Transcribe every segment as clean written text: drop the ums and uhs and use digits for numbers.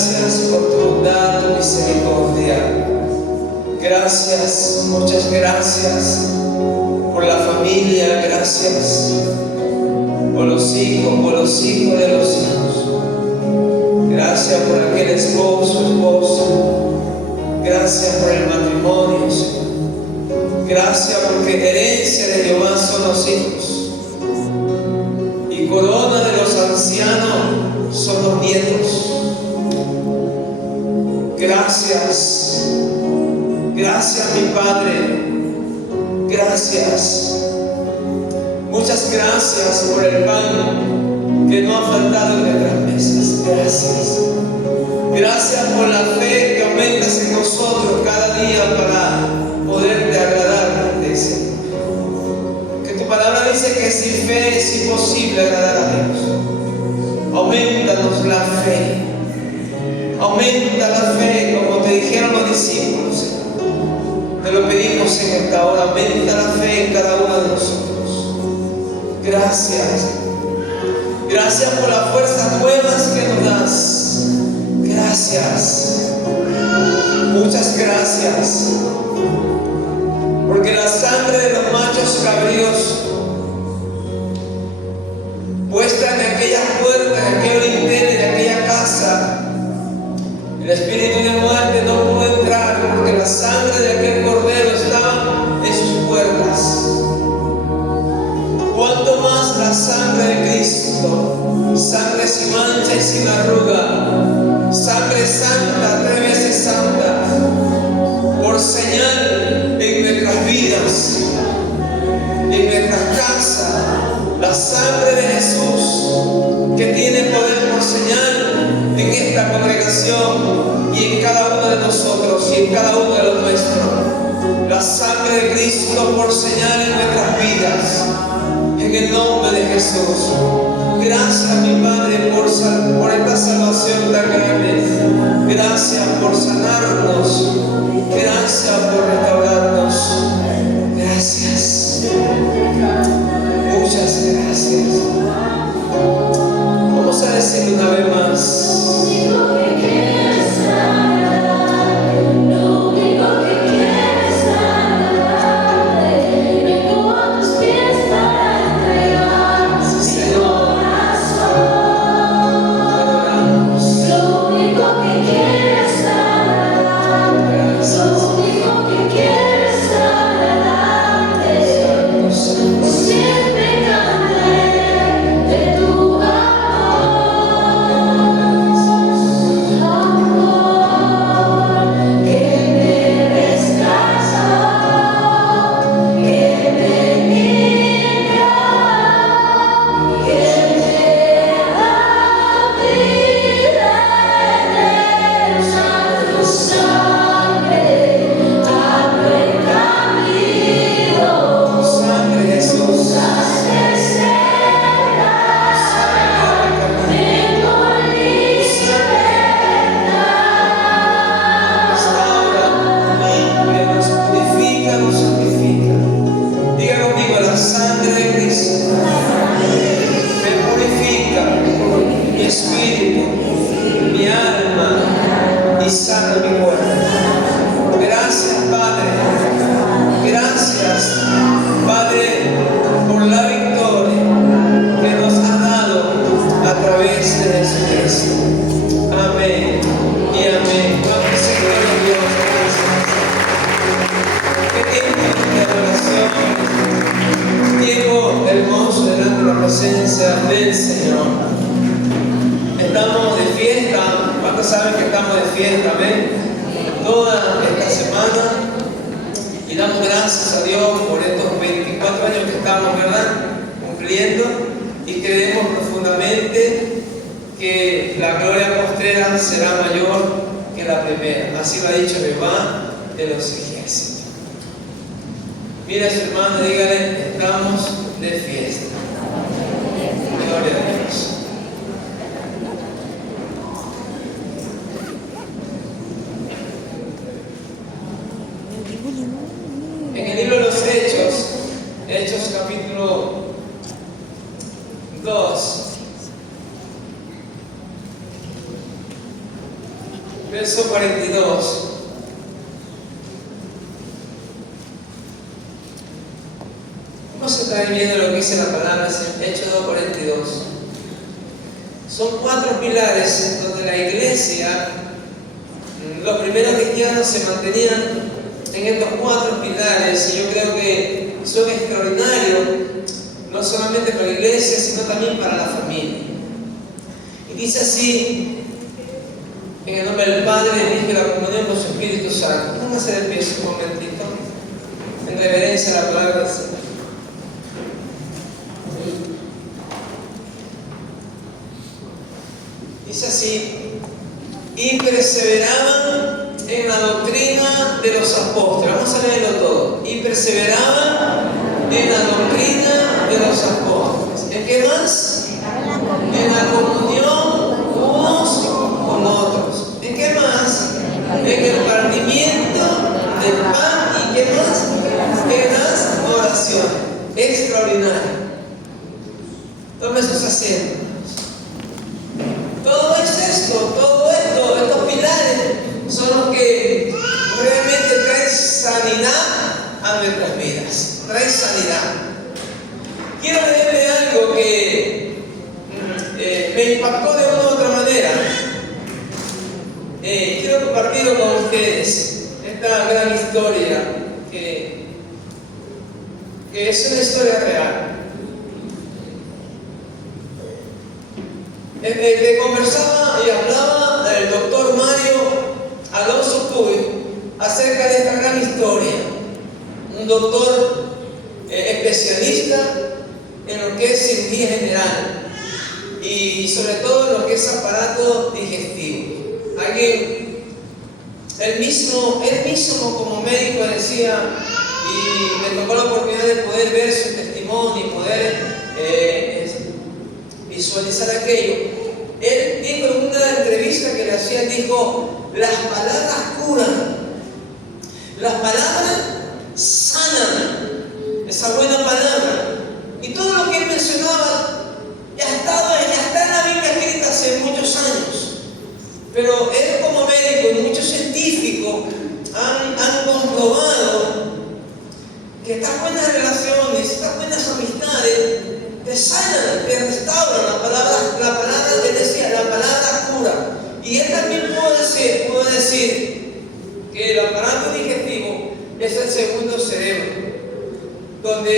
Gracias por tu bondad, tu misericordia. Gracias, muchas gracias por la familia. Gracias por los hijos de los hijos. Gracias por aquel esposo, esposa. Gracias por el matrimonio, Señor. Gracias porque herencia de Jehová son los hijos y corona de los ancianos son los nietos. Gracias, gracias mi Padre, gracias. Muchas gracias por el pan que no ha faltado en nuestras mesas. Gracias. Gracias por la fe que aumentas en nosotros cada día para poderte agradar, Señor. Que tu palabra dice que sin fe es imposible agradar a Dios. Aumentanos la fe. Aumenta la fe, como te dijeron los discípulos, Señor. Te lo pedimos en esta hora. Aumenta la fe en cada uno de nosotros. Gracias. Gracias por las fuerzas nuevas que nos das. Gracias. Muchas gracias. Porque la sangre de los machos cabríos puesta en aquellas puertas, en aquel dintel, en aquella casa, el espíritu de muerte no pudo entrar porque la sangre de aquel cordero estaba en sus puertas. ¿Cuánto más la sangre de Cristo? Sangre sin mancha y sin arruga, sangre santa, 3 veces santa, por señal en nuestras vidas, en nuestras casas. La sangre de Jesús que tiene poder por señal en esta congregación y en cada uno de nosotros y en cada uno de los nuestros. La sangre de Cristo por señal en nuestras vidas, en el nombre de Jesús. Gracias mi Padre por esta salvación tan grande. Gracias por sanarnos. Gracias por restaurarnos. Gracias. Muchas gracias. Vamos a decir una vez más. En el libro de los Hechos capítulo 2, verso 42. Vamos a estar viendo lo que dice la palabra en Hechos 2:42. Son 4 pilares en donde la iglesia, los primeros cristianos se mantenían en estos 4 pilares, y yo creo que son extraordinarios, no solamente para la iglesia, sino también para la familia. Y dice así, en el nombre del Padre, del Hijo y de la comunión con su Espíritu Santo. Póngase de pie un momentito, en reverencia a la palabra del Señor. Dice así: y perseveraban en la doctrina de los apóstoles. Vamos a leerlo todo. Y perseveraban en la doctrina de los apóstoles. ¿En qué más? En la comunión unos con otros. ¿En qué más? En el partimiento del pan. ¿Y qué más? En las oraciones. Extraordinario. Tome sus asientos. Todo estos pilares son los que realmente traen sanidad a nuestras vidas. Traen sanidad. Quiero leerle algo que me impactó de una u otra manera. Quiero compartirlo con ustedes. Esta gran historia que es una historia real. Le conversaba y hablaba el doctor Mario Alonso Puy acerca de esta gran historia. Un doctor especialista en lo que es cirugía general y sobre todo en lo que es aparato digestivo. Él mismo como médico decía, y me tocó la oportunidad de poder ver su testimonio y poder visualizar aquello. Él dijo en una entrevista que le hacían, dijo: las palabras curan, las palabras sanan, esa buena palabra. Y todo lo que él mencionaba ya está en la Biblia escrita hace muchos años. Pero él como médico y muchos científicos han comprobado que estas buenas relaciones, estas buenas amistades te sanan, te restauran. La palabra te decía, la palabra cura. Y él también pudo decir que el aparato digestivo es el segundo cerebro, donde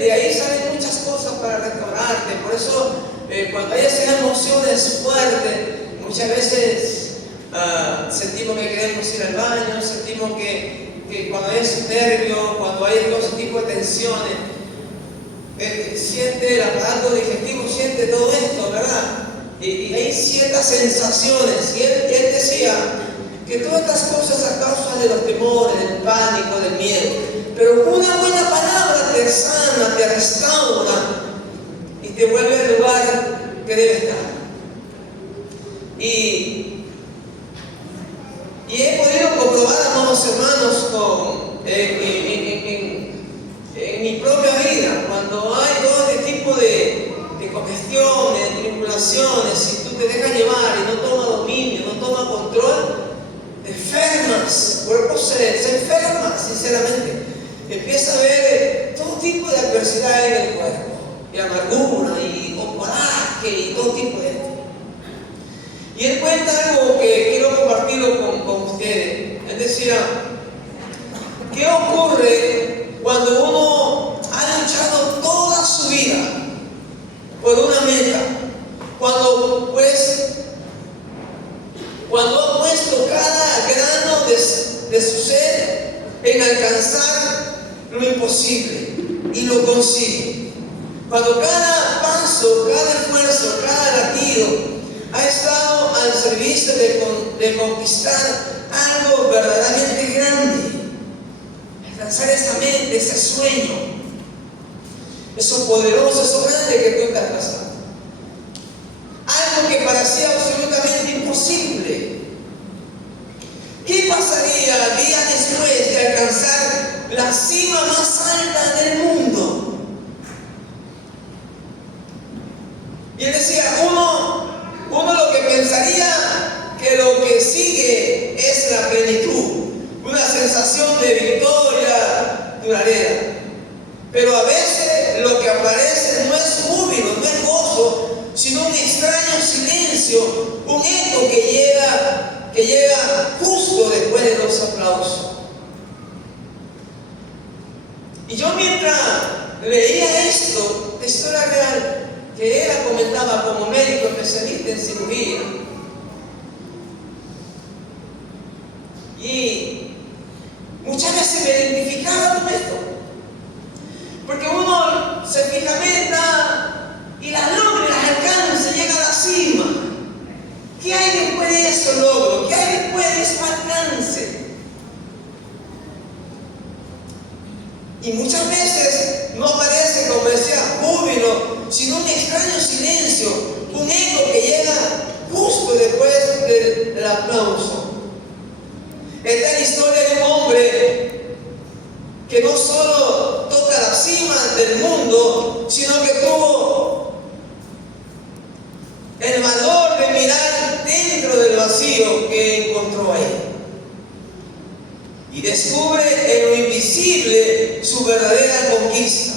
de ahí salen muchas cosas para restaurarte. Por eso cuando hay esas emociones fuertes, muchas veces sentimos que queremos ir al baño, sentimos que cuando hay ese nervio, cuando hay todo ese tipo de tensiones, siente el aparato digestivo, siente todo esto, ¿verdad? Y hay ciertas sensaciones. Y él decía que todas estas cosas a causa de los temores, del pánico, del miedo. Pero una buena palabra te sana, te restaura y te vuelve al lugar que debe estar. Y he podido comprobar, amados hermanos, en mi propia vida, cuando hay todo este tipo de congestiones, de tribulaciones, si tú te dejas llevar y no tomas dominio, no tomas control, te enfermas, el cuerpo se enferma, sinceramente. Empieza a haber todo tipo de adversidad en el cuerpo, y amargura, y coraje, y todo tipo de esto. Y él cuenta algo que quiero compartirlo con ustedes. Él decía: ¿qué ocurre cuando uno ha luchado toda su vida por una meta? Cuando ha puesto cada grano de su ser en alcanzar lo imposible y lo consigue. Cuando cada paso, cada esfuerzo, cada latido ha estado al servicio de conquistar algo verdaderamente grande, alcanzar esa mente, ese sueño, eso poderoso, eso grande que tú estás pasando. Algo que parecía absolutamente imposible. ¿Qué pasaría días después de alcanzar la cima más alta del mundo? Y él decía, uno lo que pensaría que que lo que sigue es la plenitud, una sensación de victoria duradera. Pero a veces lo que aparece no es júbilo, no es gozo, sino un extraño silencio, un eco que llega justo después de los aplausos. Y yo mientras leía esto de historia real, que ella comentaba como médico especialista en cirugía, y muchas veces me identificaba con esto, porque uno se fija meta y las logra y las alcanza, llega a la cima. ¿Qué hay después de eso logro? ¿Qué hay después de ese alcance? Y muchas veces no aparece, como decía, júbilo, sino un extraño silencio, un eco que llega justo después del aplauso. Esta es la historia de un hombre que no solo toca la cima del mundo, sino que tuvo el valor de mirar dentro del vacío que encontró ahí. Y descubre en lo invisible su verdadera conquista.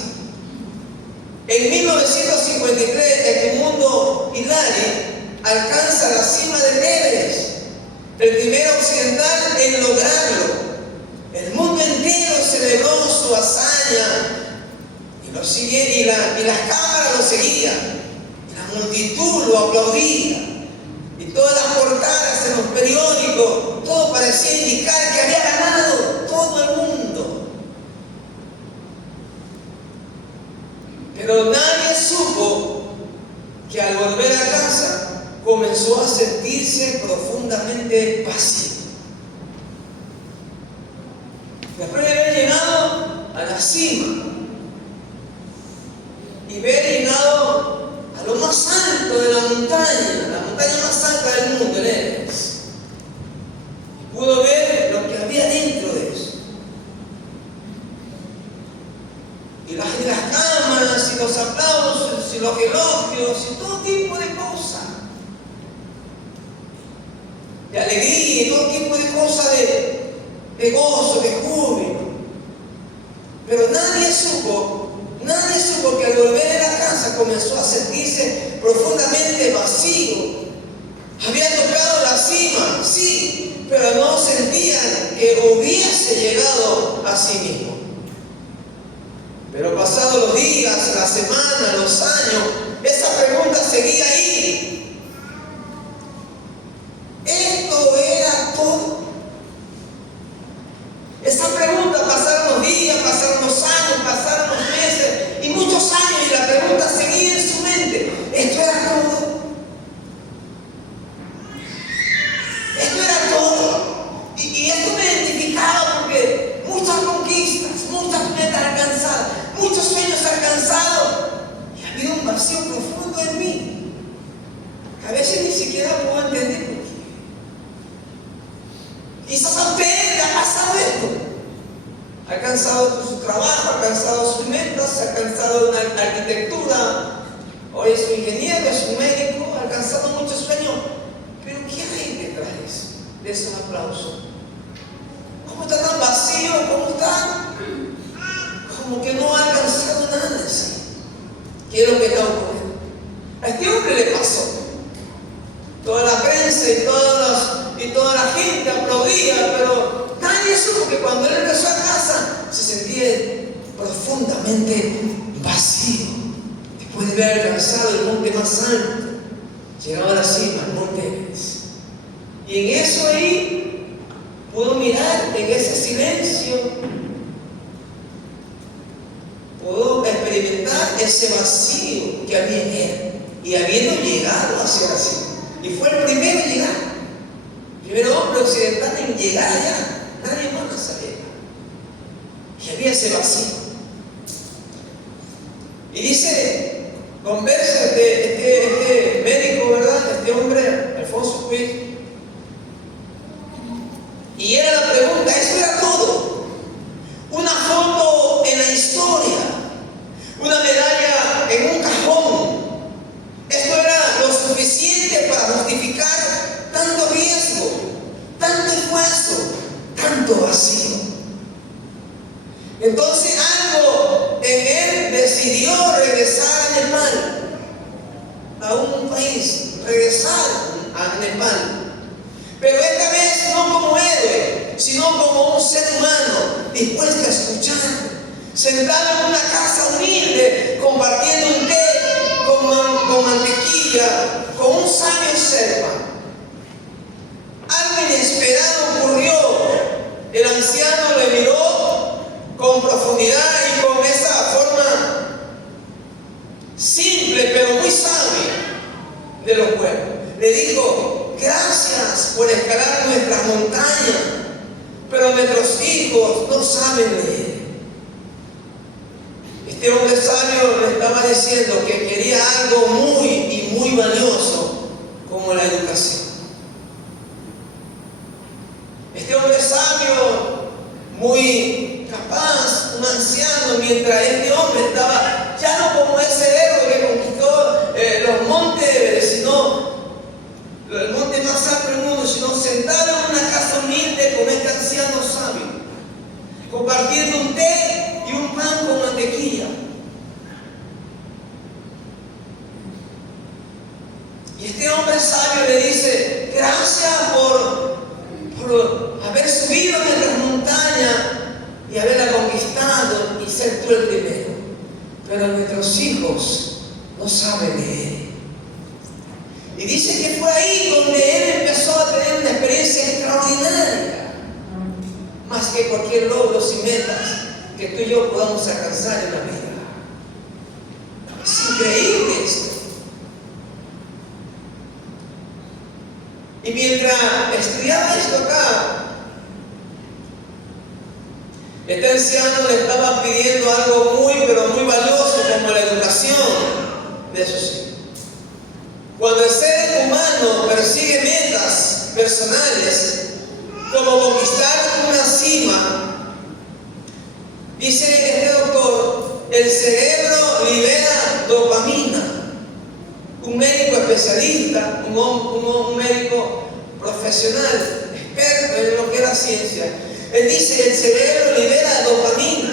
En 1953, Edmundo Hillary alcanza la cima del Everest, el primer occidental en lograrlo. El mundo entero celebró su hazaña y las cámaras lo seguían, y la multitud lo aplaudía, y todas las portadas en los periódicos, todo parecía indicar que había ganado todo el mundo. Pero nadie supo que al volver a casa comenzó a sentirse profundamente vacío. Después de haber llegado a la cima y haber llegado a lo más alto de la montaña más alta del mundo, el Everest, pudo ver lo que había dentro de eso. Y las cámaras, y los aplausos, y los elogios, y todo tipo de cosas. De alegría, y todo tipo de cosas de gozo, de júbilo. Pero nadie supo que al volver a la casa comenzó a sentirse profundamente vacío. Había tocado la cima, sí, pero no sentían que hubiese llegado a sí mismo. Pero pasados los días, las semanas, los años, esa pregunta seguía ahí. ¿Esto era todo? Esa pregunta, pasaron los días, pasaron los años, pasaron los meses y muchos años, y la pregunta seguía en su mente. ¿Esto era todo? Esto era todo. Y esto me identificaba porque muchas conquistas, muchas metas alcanzadas, muchos sueños alcanzados, y había un vacío profundo en mí, que a veces ni siquiera puedo entender por qué. Quizás a ustedes les ha pasado esto. Ha alcanzado su trabajo, ha alcanzado sus metas, ha alcanzado una arquitectura, hoy es un ingeniero, es un médico, ha alcanzado muchos sueños. Pero ¿qué hay detrás de esos aplausos? ¿Cómo está tan vacío? ¿Cómo está? Como que no ha alcanzado nada en sí. ¿Qué es lo que está ocurriendo? A este hombre le pasó. Toda la prensa y toda la gente aplaudía, pero nadie supo que cuando él regresó a casa se sentía profundamente vacío. Después de haber alcanzado el monte más alto, llegaba a la cima, el monte Everest. Y en eso ahí pudo mirar, en ese silencio, pudo experimentar ese vacío que había en él. Y habiendo llegado hacia la cima, y fue el primero en llegar, el primer hombre occidental en llegar allá, nadie más sabía. Y había ese vacío. Y dice, conversa este médico, ¿verdad? Este hombre, Alfonso Puig. Y era la pregunta, ¿eso era todo? Una foto en la historia, una medalla en un cajón. Esto era lo suficiente para justificar tanto riesgo. a un país, regresaron a Nepal. Pero esta vez no como héroe, sino como un ser humano dispuesto a escuchar, sentado en una casa humilde, compartiendo un té con mantequilla, con un sabio serpa. Algo inesperado ocurrió. El anciano le miró con profundidad y con esa forma simple pero muy sabia de los pueblos. Le dijo: gracias por escalar nuestras montañas, pero nuestros hijos no saben leer. Este hombre sabio le estaba diciendo que quería algo muy valioso, como la educación. Este hombre sabio, muy capaz, un anciano, mientras este hombre estaba ya no como ese héroe que conquistó los montes, sino el monte más alto del mundo, sino sentado en una casa humilde con este anciano sabio, compartiendo un té y un pan con mantequilla. Y este hombre sabio le dice: gracias por haber subido nuestras montañas y haberla conquistado y ser tú el primero. Pero nuestros hijos no saben leer. Y dice que fue ahí donde él empezó a tener una experiencia extraordinaria, más que cualquier logros y metas que tú y yo podamos alcanzar en la vida. Es increíble esto. Y mientras estudiaba esto acá, este anciano le estaba pidiendo algo pero muy valioso, como la educación de sus hijos. Cuando el ser humano persigue metas personales, como conquistar una cima, dice este doctor, el cerebro libera dopamina. Un médico especialista, un médico profesional, experto en lo que es la ciencia, él dice: el cerebro libera dopamina,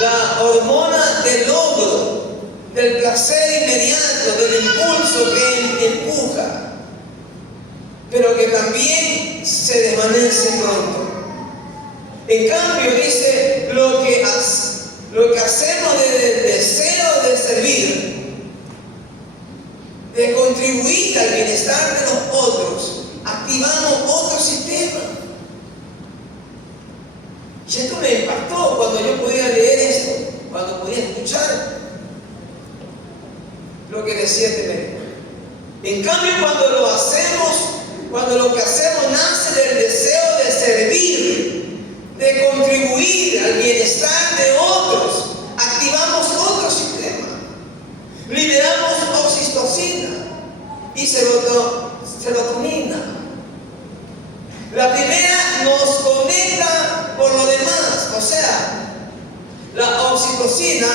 la hormona del logro, del placer inmediato, del impulso que empuja, pero que también se desvanece pronto. En cambio, dice, lo que hacemos desde el deseo de servir, de contribuir al bienestar de los otros, activamos otro sistema. Y esto me impactó cuando yo podía leer esto, cuando podía escuchar lo que decía este médico. En cambio, cuando lo que hacemos nace del deseo de servir, de contribuir al bienestar de otros, activamos otro sistema. Liberamos oxitocina y serotonina. La primera nos conecta por lo demás, o sea, la oxitocina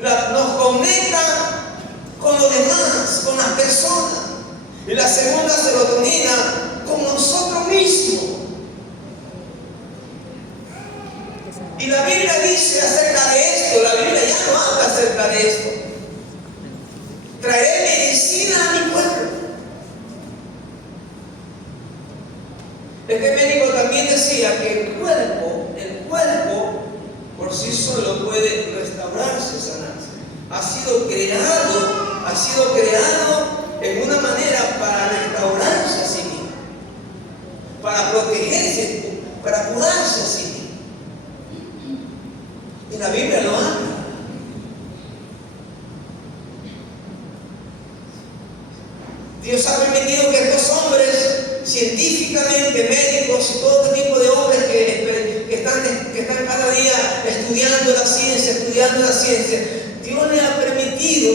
nos conecta con lo demás, con las personas. Y la segunda, serotonina, con nosotros mismos. Y la Biblia dice acerca de esto, la Biblia ya no habla acerca de esto. Traeré medicina a mi pueblo. Este médico también decía que el cuerpo por sí solo puede restaurarse, sanarse. Ha sido creado en una manera para restaurarse a sí mismo, para protegerse, para curarse a sí mismo. Y la Biblia lo habla. Dios ha permitido que estos hombres, científicamente, médicos y todo tipo de hombres que están cada día estudiando la ciencia, Dios les ha permitido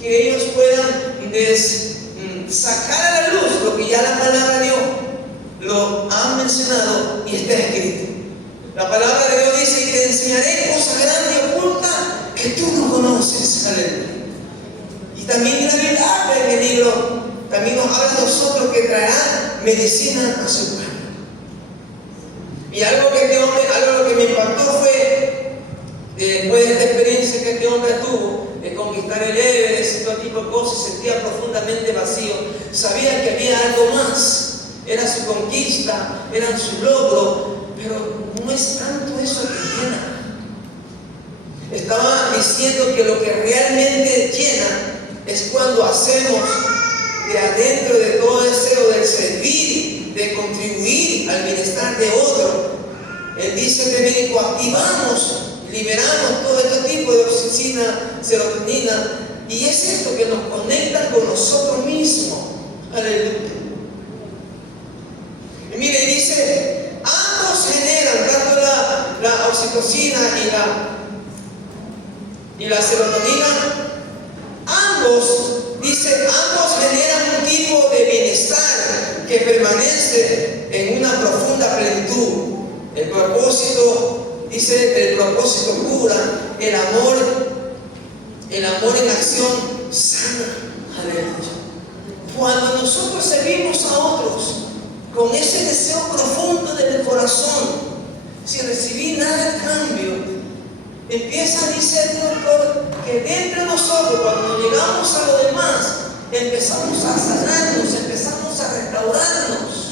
que ellos puedan sacar a la luz lo que ya la palabra de Dios lo ha mencionado y está escrito. La palabra de Dios dice: y te enseñaré cosas grandes y ocultas que tú no conoces. Aleluya. Y también la Biblia habla en el libro, también nos habla a nosotros que traerá medicina a su pueblo. Y algo que me impactó fue, después de esta experiencia que este hombre tuvo, de conquistar el Everest y todo tipo propósito, se sentía profundamente vacío. Sabía que había algo más. Era su conquista, era su logro, pero no es tanto eso que llena. Estaba diciendo que lo que realmente llena es cuando hacemos de adentro de todo deseo del servir, de contribuir al bienestar de otro. Él dice que activamos, liberamos todo este tipo de oxitocina, serotonina, y es esto que nos conecta con nosotros mismos. Aleluya. Y mire, dice, ambos generan, tanto la oxitocina y la serotonina, ambos generan un tipo de bienestar que permanece en una profunda plenitud. El propósito, dice, el propósito cura, el amor en acción sana. Aleluya. Cuando nosotros servimos a otros con ese deseo profundo del corazón, sin recibir nada a cambio, empieza, dice el doctor, que dentro de nosotros, cuando llegamos a lo demás, empezamos a sanarnos, empezamos a restaurarnos.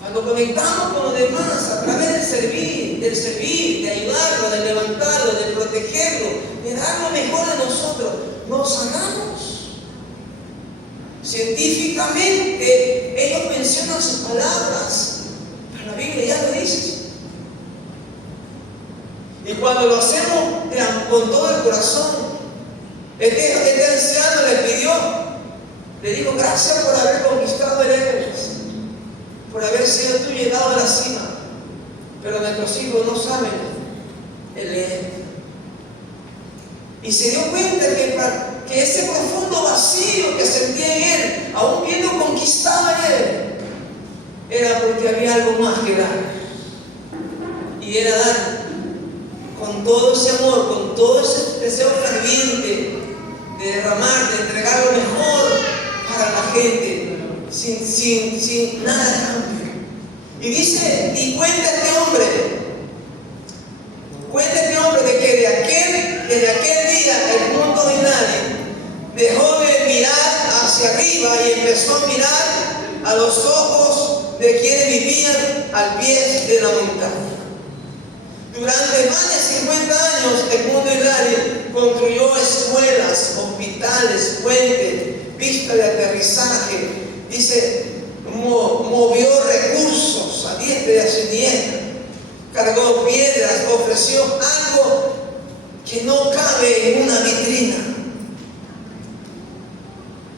Cuando conectamos con los demás a través del servir, de ayudarlo, de levantarlo, de protegerlo, de dar lo mejor de nosotros, nos sanamos. Científicamente, ellos mencionan sus palabras, pero la Biblia ya lo dice. Y cuando lo hacemos con todo el corazón, este anciano le dijo, gracias por haber conquistado el Everest, por haber sido tú llegado a la cima, pero nuestros hijos no saben el Everest. Y se dio cuenta que ese profundo vacío que sentía en él, aún viendo conquistado en él, era porque había algo más que dar. Y era dar con todo ese amor, con todo ese deseo ferviente de derramar, de entregar lo mejor para la gente, sin nada a cambio. Y dice, y cuenta este hombre de que desde aquel día el mundo de nadie dejó de mirar hacia arriba y empezó a mirar a los ojos de quienes vivían al pie de la montaña. Durante más de 50 años el mundo Hilario construyó escuelas, hospitales, puentes, pistas de aterrizaje. Dice, movió recursos a diestra y a siniestra, cargó piedras, ofreció algo que no cabe en una vitrina.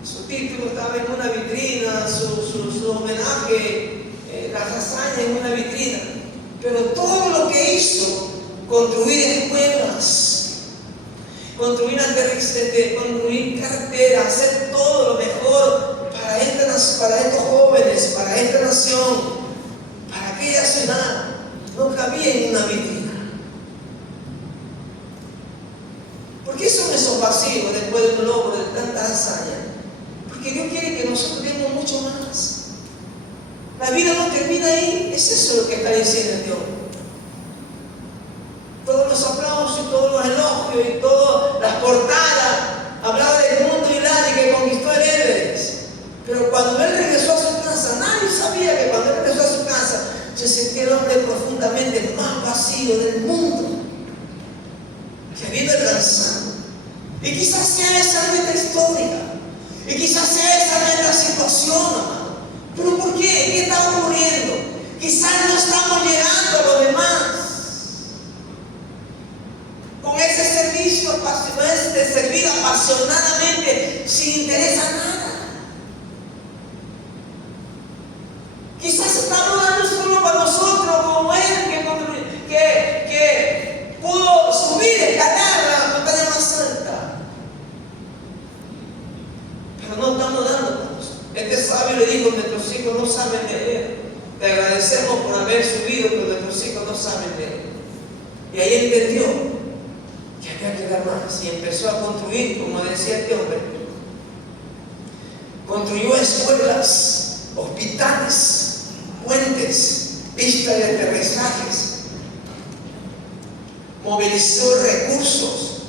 Su título estaba en una vitrina, su homenaje, las hazañas en una vitrina. Pero todo lo que hizo, construir escuelas, construir carreteras, hacer todo lo mejor para estos jóvenes, para esta nación, para aquella ciudad, no cabía en una vitrina. ¿Por qué son esos vacíos después de un logro, de tanta hazaña? Porque Dios quiere que nosotros demos mucho más. La vida no termina ahí, es eso lo que está diciendo Dios. Todos los aplausos y todos los elogios y todas las portadas hablaban del mundo Hilario que conquistó el Everest. Pero cuando él regresó a su casa, nadie sabía que cuando él regresó a su casa se sentía el hombre profundamente más vacío del mundo que habiendo alcanzado. Y quizás sea esa nuestra historia, y quizás sea esa nuestra situación, amado. ¿Pero por qué? ¿Qué está ocurriendo? Quizás no estamos llegando a los demás con ese servicio, de servir apasionadamente sin interés a nada. Quizás estamos dando solo para nosotros, como él que pudo subir, escalar la montaña más alta. Pero no estamos dando para nosotros. Este sabio le dijo, nuestros hijos no saben leer. Te agradecemos por haber subido, pero nuestros hijos no saben leer. Y ahí entendió que había que dar más. Y empezó a construir, como decía este hombre. Construyó escuelas, hospitales, puentes, pistas de aterrizajes. Movilizó recursos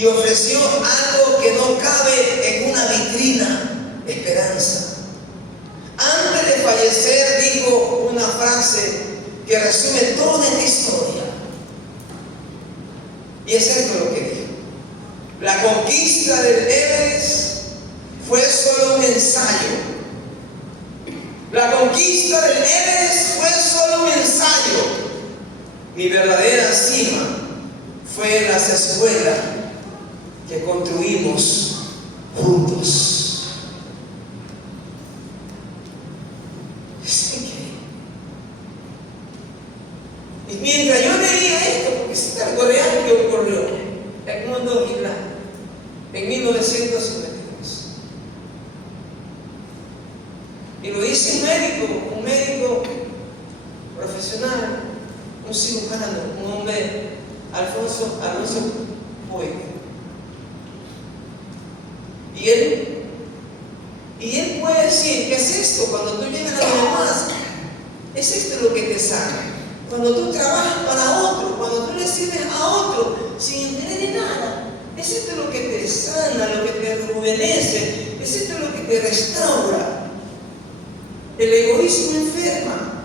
y ofreció algo que no cabe en una vitrina: esperanza. Antes de fallecer dijo una frase que resume toda esta historia. Y es esto lo que dijo: la conquista del Everest fue solo un ensayo. La conquista del Everest fue solo un ensayo. Mi verdadera cima fue las escuelas que construimos juntos. Es increíble. Y mientras yo leía esto, porque es algo real que ocurrió en el mundo militar en 1952. Y lo dice un médico profesional, un cirujano, un hombre, Alonso Puig. Y él puede decir: ¿qué es esto? Cuando tú llegas a lo demás, es esto lo que te sana. Cuando tú trabajas para otro, cuando tú le sirves a otro sin entender de nada, es esto lo que te sana, lo que te rejuvenece, es esto lo que te restaura. El egoísmo enferma,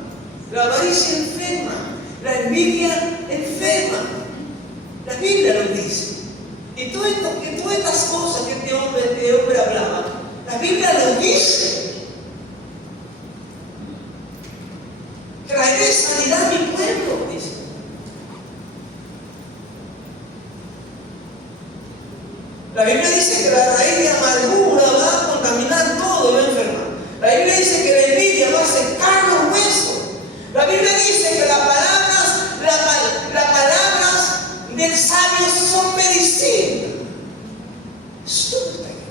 la avaricia enferma, la envidia enferma. La Biblia lo dice. Y todas estas cosas que este hombre hablaba, la Biblia lo dice. Traeré sanidad a mi pueblo, dice. La Biblia dice que la raíz de amargura va a contaminar todo, va a enfermar. La Biblia dice que la envidia va a secar los huesos. La Biblia dice que las palabras del sabio son medicina. Eso está aquí.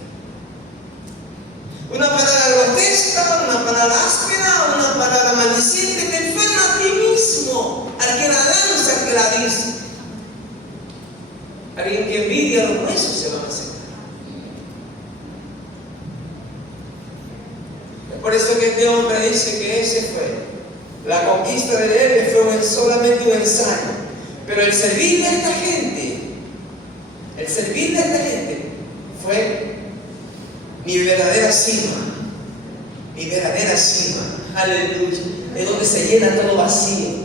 Una palabra grotesca, una palabra áspera, una palabra maldiciente te enferma a ti mismo, al que la lanza, al que la dice. Alguien que envidia los huesos se van a secar. Por eso que este hombre dice que ese fue la conquista del Everest, fue solamente un ensayo. Pero el servir a esta gente, fue mi verdadera cima. Mi verdadera cima. Aleluya. Es donde se llena todo vacío.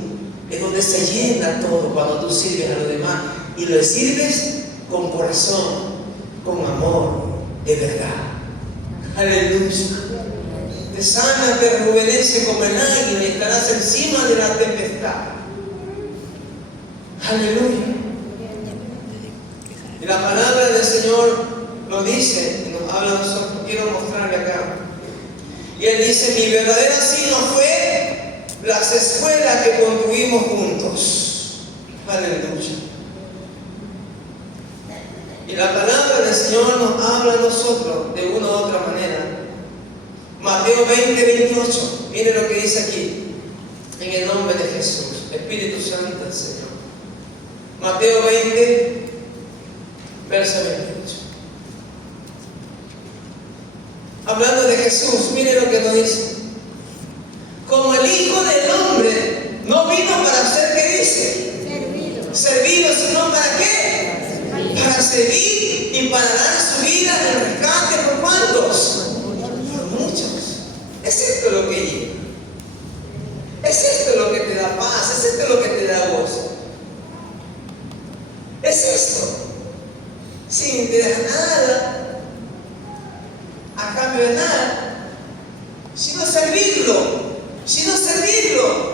Es donde se llena todo cuando tú sirves a los demás. Y lo sirves con corazón, con amor, de verdad. Aleluya. Te sana, te rejuvenece como el águila y estarás encima de la tempestad. Aleluya. Y la palabra del Señor nos dice, y nos habla a nosotros. Quiero mostrarle acá. Y Él dice: mi verdadera cima fue las escuelas que construimos juntos. Aleluya. Y la palabra del Señor nos habla a nosotros de una u otra manera. Mateo 20, 28. Mire lo que dice aquí. En el nombre de Jesús. Espíritu Santo del Señor. Mateo 20, verso 28. Hablando de Jesús, mire lo que nos dice. Como el Hijo del Hombre no vino para ser, ¿qué dice? Servido, sino ¿para qué? Para servir y para dar su vida en rescate. ¿Por cuántos? Por muchos. Es esto lo que lleva. Es esto lo que te da paz. Es esto lo que te da gozo. Es esto. Sin interesar nada, a cambio de nada, sino servirlo,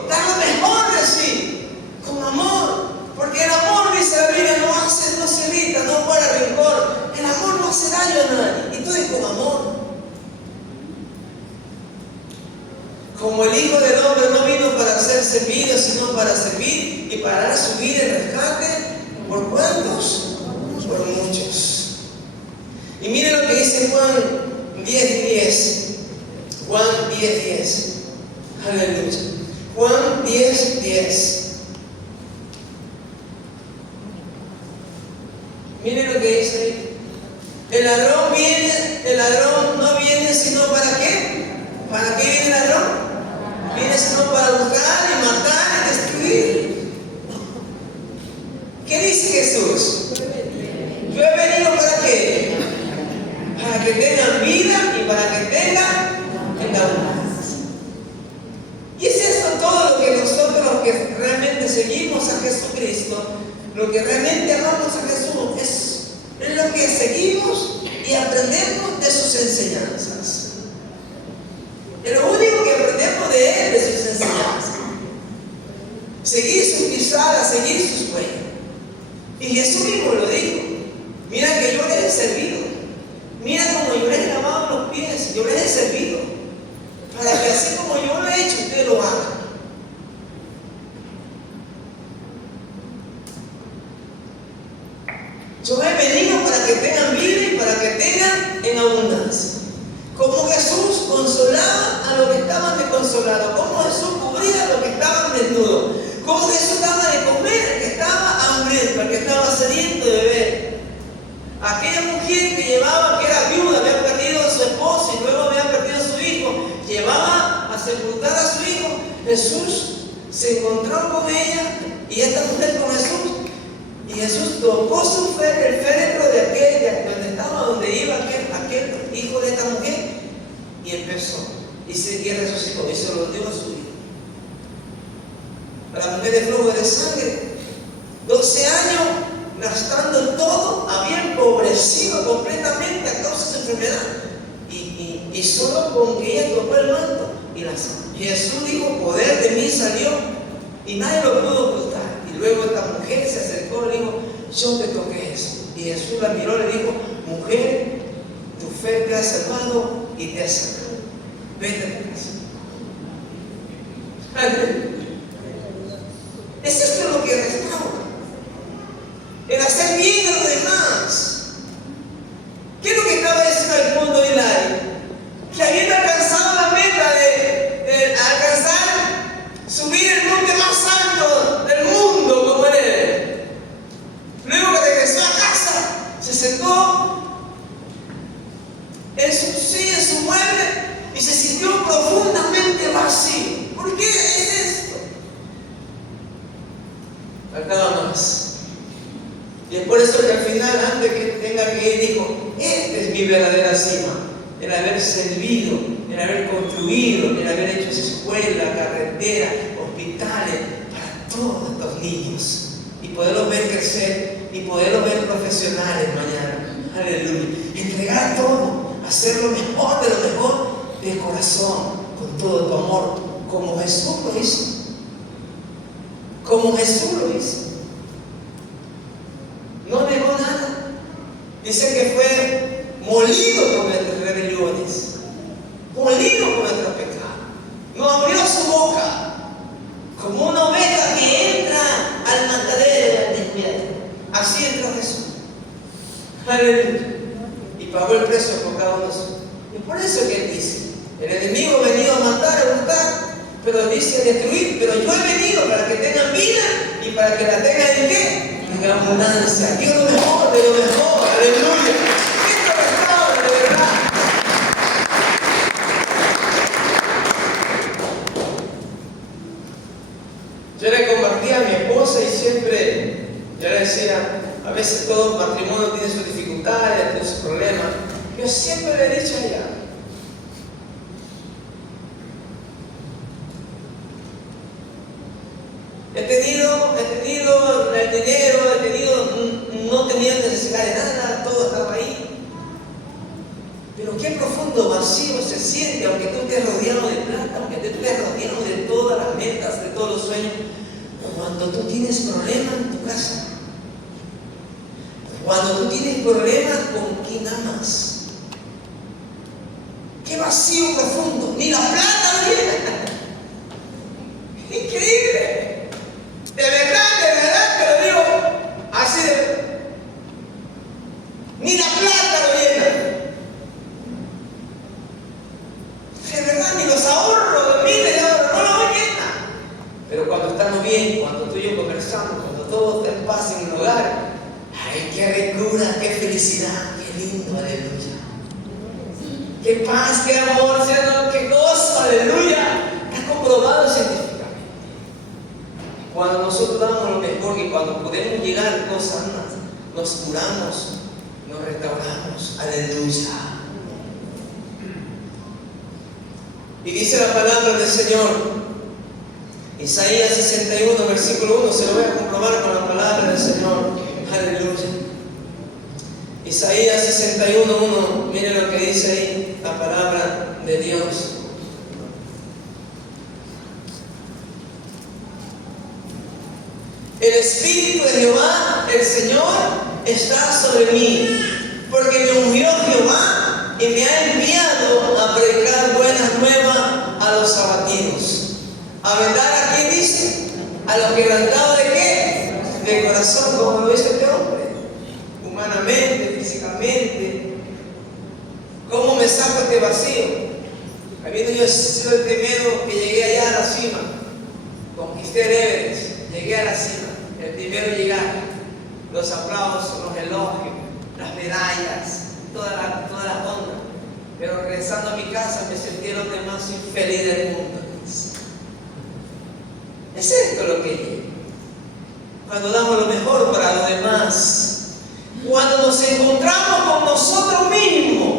dar lo mejor de sí, con amor, porque el amor, dice la Biblia, no se evita, no guarda rencor, el amor no hace daño a nadie, y todo es con amor. Como el Hijo del Hombre no vino para ser servido, sino para servir y para dar su vida en rescate. ¿Por cuántos? Por muchos. Y mire lo que dice Juan 10:10. Juan 10:10. Aleluya. Juan 10:10. Mire lo que dice ahí. El ladrón no viene sino ¿para qué? ¿Para qué viene el ladrón? Viene sino para buscar y matar y destruir. ¿Qué dice Jesús? Yo he venido ¿para qué? Para que tengan vida y para que tengan en abundancia. Y es eso todo lo que nosotros, los que realmente seguimos a Jesucristo, lo que realmente amamos a Jesús, es lo que seguimos y aprendemos de sus enseñanzas. Es lo único que aprendemos de Él, de sus enseñanzas. Seguir sus pisadas, seguir sus huellas. Y Jesús mismo lo dijo. Mira que yo les he servido. Mira como yo les he lavado los pies. Yo les he servido. Para que así como yo lo he hecho, ustedes lo hagan. Yo he venido para que tengan vida y para que tengan en abundancia. Como Jesús consolaba a los que estaban desconsolados, como Jesús cubría a los que estaban desnudos, como Jesús daba de comer al que estaba hambriento, al que estaba sediento de beber. Aquella mujer que llevaba, que era viuda, había perdido a su esposo y luego había perdido a su hijo, llevaba a sepultar a su hijo. Jesús se encontró con ella y esta mujer con Jesús. Y Jesús tocó el féretro de aquel, donde estaba, donde iba aquel hijo de esta mujer, y empezó, y resucitó, y se lo dio a su hijo. A la mujer de flujo de sangre, 12 años, gastando todo, había empobrecido completamente a causa de su enfermedad. Y solo con que ella tocó el manto y la sanó. Y Jesús dijo, poder de mí salió, y nadie lo pudo ocultar. Y luego esta mujer se acercó y le dijo, yo te toqué eso. Y Jesús la miró y le dijo, mujer, tu fe te ha salvado y te ha sanado. Vete a tu casa. Es esto lo que restaura. El hacer bien a los demás. ¿Qué es lo que acaba de decir el mundo de Hilario? Que habiendo alcanzado la meta de alcanzar, subir el monte más alto del mundo como él. Luego que regresó a casa, se sentó en su silla, en su mueble, y se sintió profundamente vacío. ¿Por qué es esto? Faltaba más. Y es por eso que al final, antes que tenga que ir, dijo, esta es mi verdadera cima. El haber servido, el haber construido, el haber hecho escuelas, carreteras, hospitales, para todos estos niños. Y poderlos ver crecer, y poderlos ver profesionales mañana. Aleluya. Entregar todo, hacer lo mejor de lo mejor del corazón, con todo tu amor, como Jesús lo hizo. Como Jesús lo hizo. No negó nada. Dice que fue molido por nuestras rebeliones, molido por nuestros pecados. No abrió su boca como una oveja que entra al matadero del desierto. Así entró Jesús. Aleluya. Y pagó el precio por cada uno de nosotros. Y por eso que él dice, el enemigo ha venido a matar, a hurtar, pero dice a destruir, pero yo he venido para que tengan vida y para que la tengan en qué? En abundancia. Quiero lo mejor de lo mejor. Aleluya. Esto restaura de verdad. Yo le compartí a mi esposa y siempre yo le decía, a veces todo matrimonio tiene sus dificultades, tiene sus problemas. Yo siempre le he dicho a ella, he tenido el dinero, no tenía necesidad de nada, todo estaba ahí. Pero qué profundo vacío se siente, aunque tú estés rodeado de plata, aunque tú estés rodeado de todas las metas, de todos los sueños, cuando tú tienes problemas en tu casa, cuando tú tienes problemas con quien amas. Qué vacío profundo, ni la plata lo llena. Increíble. De verdad, te lo digo, así ni la plata lo llena. De verdad, ni los ahorros de miles de euros no lo llena. Pero cuando estamos bien, cuando tú y yo conversamos, cuando todo está en paz en el hogar, ay, qué ricura, qué felicidad, qué lindo, aleluya. Qué paz, qué amor, qué gozo, aleluya. Está comprobado científicamente. Cuando nosotros damos lo mejor y cuando podemos llegar a cosas más, nos curamos, nos restauramos. Aleluya. Y dice la palabra del Señor, Isaías 61, versículo 1, se lo voy a comprobar con la palabra del Señor. Aleluya. Isaías 61, 1, miren lo que dice ahí la palabra de Dios. El Espíritu de Jehová, el Señor, está sobre mí, porque me ungió Jehová y me ha enviado a predicar buenas nuevas a los abatidos. ¿A vendar a quién dice? A los quebrantados de qué? De corazón, como lo dice este hombre. Humanamente, físicamente. ¿Cómo me saco este vacío? Habiendo yo sido el primero que llegué allá a la cima, conquisté el Everest, llegué a la cima. El primero en llegar, los aplausos, los elogios, las medallas, toda la onda. Pero regresando a mi casa me sentí el hombre más infeliz del mundo. Es esto lo que llega. Cuando damos lo mejor para los demás, cuando nos encontramos con nosotros mismos.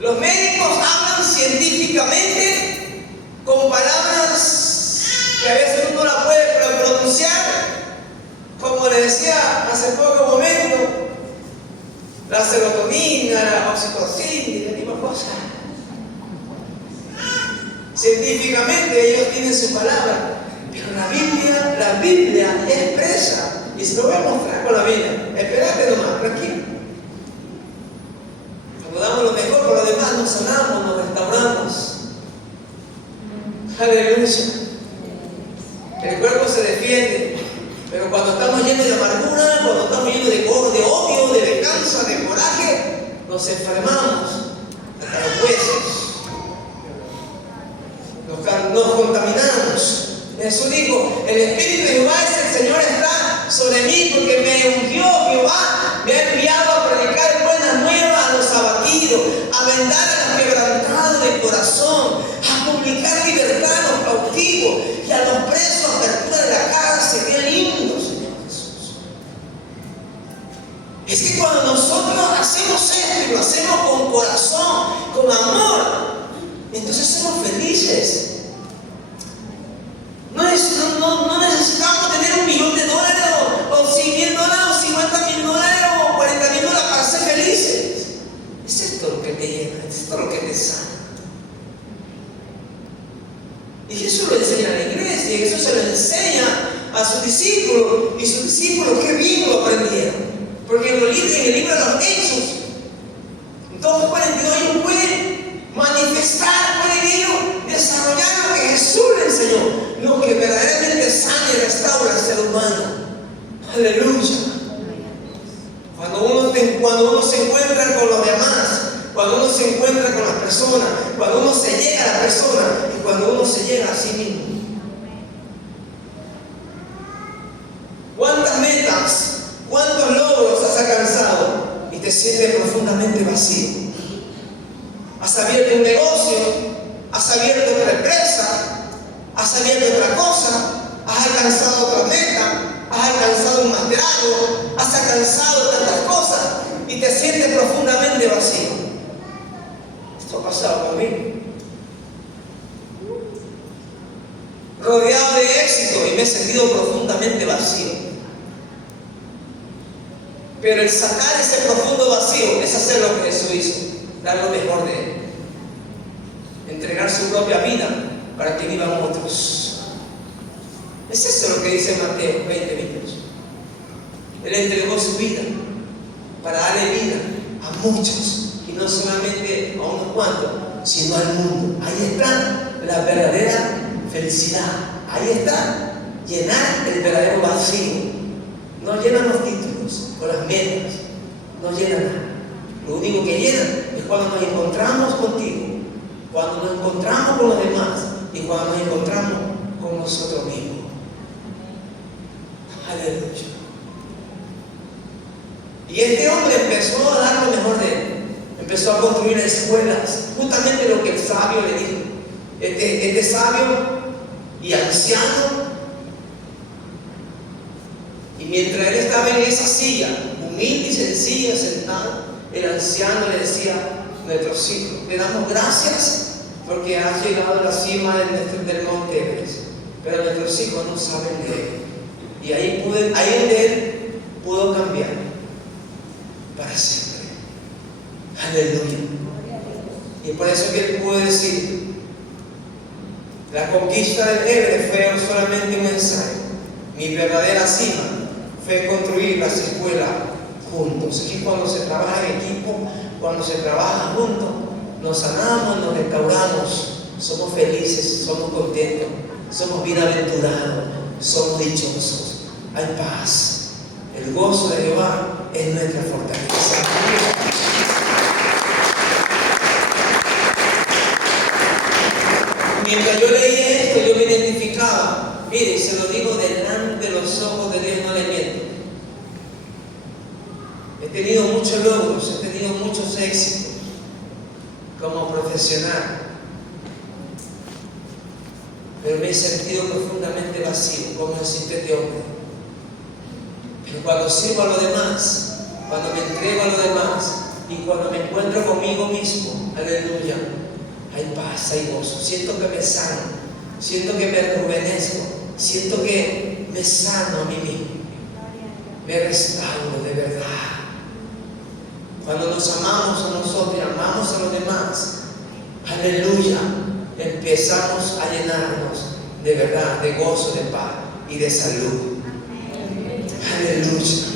Los médicos hablan científicamente con palabras que a veces uno la puede pronunciar, como le decía hace poco momento, la serotonina, la oxitocina y ese tipo de cosas. Científicamente ellos tienen su palabra, pero la Biblia expresa, y se lo voy a mostrar con la Biblia. Espérate nomás, tranquilo. Cuando damos lo mejor por los demás, nos sanamos, nos restauramos. Aleluya. El cuerpo se defiende, pero cuando estamos llenos de amargura, cuando estamos llenos de odio, de venganza, de coraje, nos enfermamos hasta los huesos, nos contaminamos. Jesús dijo, el Espíritu de Jehová es el Señor, está sobre mí, porque me ungió Jehová, me ha enviado a predicar buenas nuevas a los abatidos, a vendar a los quebrantados de corazón, a publicar libertad a los cautivos y a los presos, apertura de la cárcel. ¡Qué lindo, Señor Jesús! Es que cuando nosotros hacemos esto y lo hacemos con corazón, con amor, entonces somos felices. No necesitamos tener $1 millón o $100,000 o $50,000 o $40,000 para ser felices. Es esto lo que te llena, es esto lo que te sana. Y Jesús lo enseña a la iglesia, y Jesús se lo enseña a sus discípulos, y sus discípulos qué bien lo aprendieron. Porque en el libro de los Hechos, en todos los 42 ellos pueden manifestar, pueden ellos desarrollar lo que Jesús le enseñó, lo que verdaderamente sana y restaura al ser humano. Aleluya. Cuando uno se encuentra con los demás, cuando uno se encuentra con las personas, cuando uno se llega a la persona y cuando uno se llega a sí mismo. ¿Cuántas metas, cuántos logros has alcanzado y te sientes profundamente vacío? Has abierto un negocio, has abierto otra empresa, has abierto otra cosa, has alcanzado otra meta, has alcanzado un maestrazgo, has alcanzado tantas cosas y te sientes profundamente vacío. Esto ha pasado conmigo. Rodeado de éxito y me he sentido profundamente vacío. Pero el sacar ese profundo vacío es hacer lo que Jesús hizo, dar lo mejor de Él, entregar su propia vida para que vivan otros. Es eso lo que dice Mateo 20:28. Él entregó su vida para darle vida a muchos, y no solamente a unos cuantos, sino al mundo. Ahí está la verdadera felicidad. Ahí está llenar el verdadero vacío. No llenan los títulos o las metas, no llenan nada. Lo único que llena es cuando nos encontramos contigo, cuando nos encontramos con los demás y cuando nos encontramos con nosotros mismos. Aleluya. Y este hombre empezó a dar lo mejor de él. Empezó a construir escuelas, justamente lo que el sabio le dijo. Este sabio y anciano Y mientras él estaba en esa silla, humilde y sencilla, sentado, el anciano le decía: nuestros hijos, le damos gracias porque has llegado a la cima del monte Everest, pero nuestros hijos no saben leer. Y ahí donde él pudo cambiar para siempre. Aleluya. Y por eso que él pudo decir: la conquista del Everest fue solamente un ensayo. Mi verdadera cima fue construir las escuelas juntos. Aquí cuando se trabaja en equipo, cuando se trabaja juntos, nos sanamos, nos restauramos, somos felices, somos contentos, somos bienaventurados, somos dichosos. Hay paz. El gozo de Jehová es nuestra fortaleza. Mientras yo leía esto, yo me identificaba. Mire, se lo digo delante de los ojos de Dios, no le miento. He tenido muchos logros, he tenido muchos éxitos como profesional, pero me he sentido profundamente vacío, como el simple hombre. Pero cuando sirvo a los demás, cuando me entrego a los demás y cuando me encuentro conmigo mismo, aleluya, hay paz, hay gozo. Siento que me sano, siento que me rejuvenezco, siento que me sano a mí mismo, me restauro de verdad. Cuando nos amamos a nosotros y amamos a los demás, aleluya, empezamos a llenarnos de verdad, de gozo, de paz y de salud. Aleluya.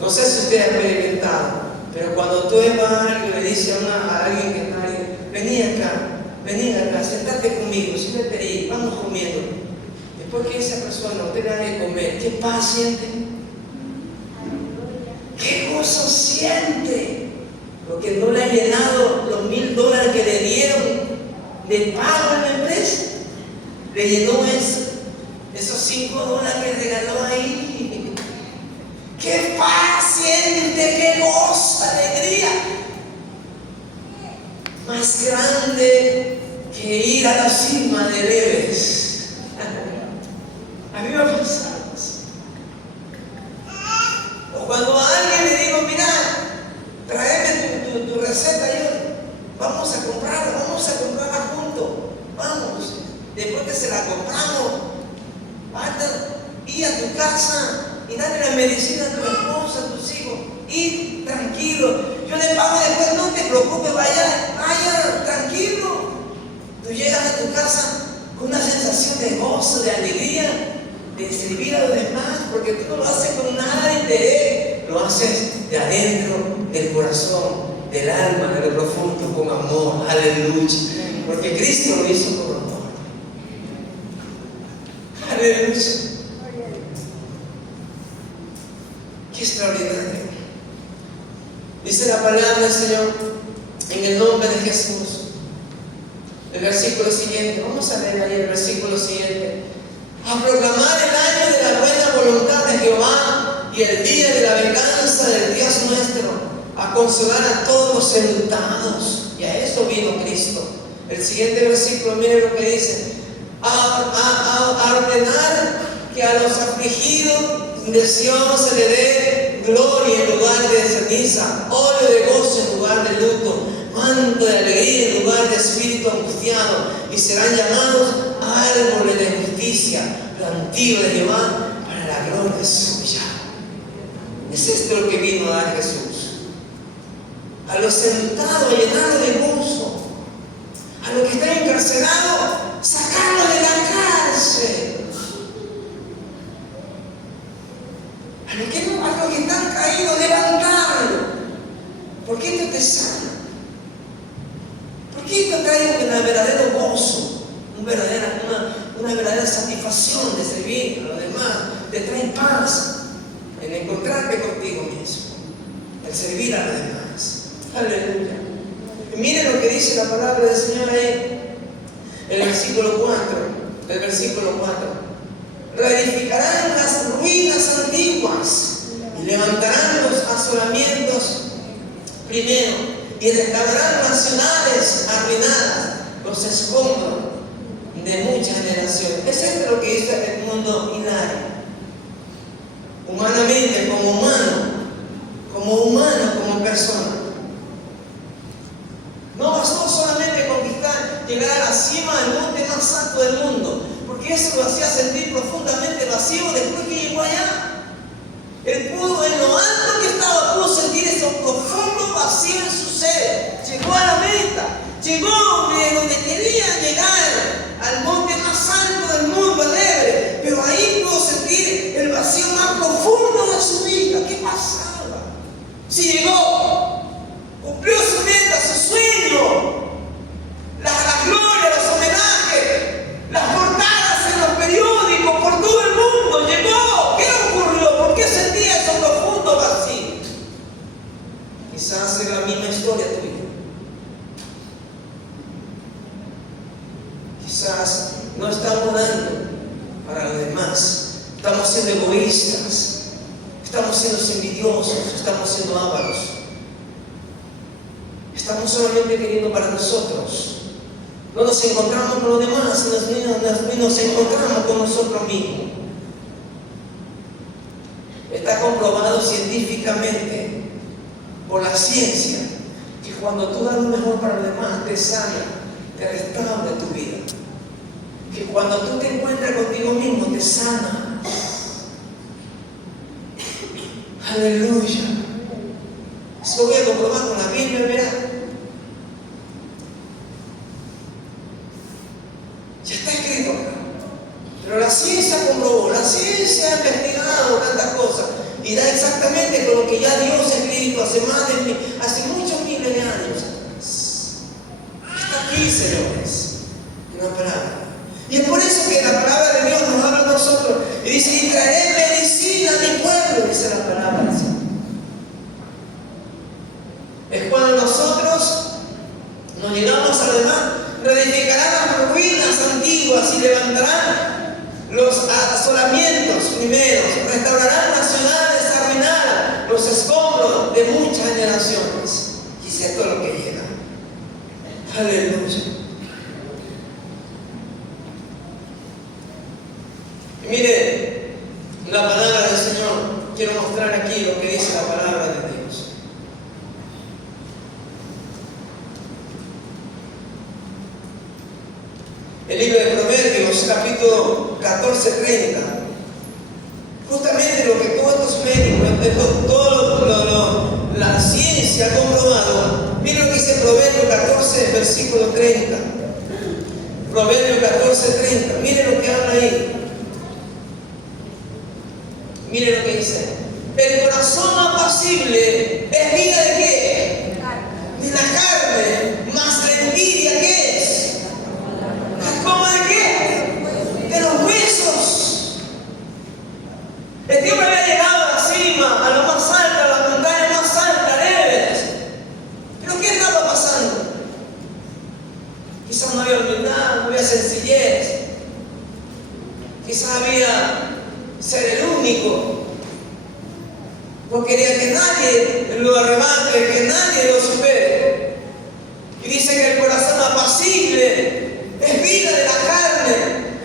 No sé si usted ha experimentado, pero cuando tú vas a alguien, le dice a alguien que está ahí: vení acá, sentate conmigo, siéntate ahí, vamos comiendo. Después que esa persona no tenga de comer, ¿qué paz siente? ¿Qué gozo siente? Porque no le ha llenado los $1000 que le dieron de pago a la empresa. Le llenó esos $5 que regaló ahí. ¡Qué paz siente! ¡Qué gozo, alegría! Más grande que ir a la cima del Everest. A mí me ha pasado. O cuando a alguien le digo: mira, tráeme tu receta, vamos a comprarla juntos, vamos. Después que se la compramos, basta ir a tu casa y darle la medicina a tu esposa, a tus hijos, y tranquilo, yo le pago después, no te preocupes, vaya, tranquilo. Tú llegas a tu casa con una sensación de gozo, de alegría, de servir a los demás, porque tú no lo haces con nada de interés, lo haces de adentro, del corazón, del alma, de lo profundo, con amor. Aleluya. Porque Cristo lo hizo con amor. Aleluya. Qué extraordinario. Dice la palabra del Señor en el nombre de Jesús. El versículo siguiente, vamos a leer ahí el versículo siguiente: a proclamar el año de la buena voluntad de Jehová y el día de la venganza del Dios nuestro, a consolar a todos los enlutados. Y a eso vino Cristo. El siguiente versículo, mire lo que dice: a ordenar que a los afligidos de Sión se le dé gloria en lugar de ceniza, óleo de gozo en lugar de luto, manto de alegría en lugar de espíritu angustiado, y serán llamados árboles de justicia, plantío de Jehová para la gloria suya. Es esto lo que vino a dar Jesús: a los sentados, llenados de gozo, a los que están encarcelados, sacarlos de la cárcel, a los que están caídos, levantarlos, porque esto te sana. Porque esto trae un verdadero gozo, una verdadera satisfacción de servir a los demás, te trae paz en encontrarte contigo mismo, el servir a los demás. Aleluya. Y mire lo que dice la palabra del Señor ahí, en el versículo 4. Reedificarán las ruinas antiguas y levantarán los asolamientos primero, y restaurarán las ciudades arruinadas, los escombros de muchas generaciones. Es esto lo que dice el mundo Hilario. humanamente, como humano, como persona. No bastó solamente conquistar, llegar a la cima del monte más alto del mundo, porque eso lo hacía sentir profundamente vacío después que llegó allá. Él pudo, en lo alto que estaba, pudo sentir ese profundo vacío en su ser. Llegó a la meta, llegó donde quería llegar, al monte más alto del mundo, al Everest, pero ahí pudo sentir el vacío más profundo de su vida. ¿Qué pasaba? Si llegó, cumplió su meta, su sueño, la gloria, los homenajes, las portadas en los periódicos, por todo el mundo, llegó. ¿Qué ocurrió? ¿Por qué sentía ese profundo vacío? Quizás es la misma historia tuya. Quizás no estamos dando para los demás. Estamos siendo egoístas. Estamos siendo envidiosos. Estamos siendo ávaros. Estamos solamente queriendo para nosotros. No nos encontramos con los demás, nos encontramos con nosotros mismos. Está comprobado científicamente por la ciencia que cuando tú das lo mejor para los demás, te sana, te restaura tu vida. Que cuando tú te encuentras contigo mismo, te sana. Aleluya. Eso lo voy a comprobar con la Biblia, ¿verdad? Ya está escrito acá. Pero la ciencia comprobó, la ciencia ha investigado tantas cosas y da exactamente con lo que ya Dios ha escrito hace muchos miles de años atrás. Está aquí, señores, en la palabra. Y es por eso que la palabra de Dios nos habla a nosotros y dice: y traeré medicina a mi pueblo, dice la palabra. Es cuando nosotros nos llegamos a lo demás, reedificarán las ruinas antiguas y levantarán los asolamientos primeros, restaurarán las ciudades arruinadas, los escombros de muchas generaciones. Y es esto lo que llega. Aleluya. Y mire la palabra del Señor. Quiero mostrar aquí lo que dice la palabra de Dios. El libro de Proverbios, capítulo 14:30. Justamente lo que todos estos médicos, todo la ciencia ha comprobado. Mira lo que dice Proverbios 14, versículo 30. Proverbios 14:30. Mire lo que habla ahí. Mire lo que dice. El corazón apacible es vida de qué? De la carne, más la envidia, ¿qué es? ¿Cómo de qué? De los huesos. Este hombre había llegado a la cima, a lo más alto, a la montaña más alta, al Everest. ¿Pero qué estaba pasando? Quizás no había humildad, no había sencillez. Quizás había ser el único. No quería que nadie lo arrebate, que nadie lo supere. Y dice que el corazón apacible es vida de la carne,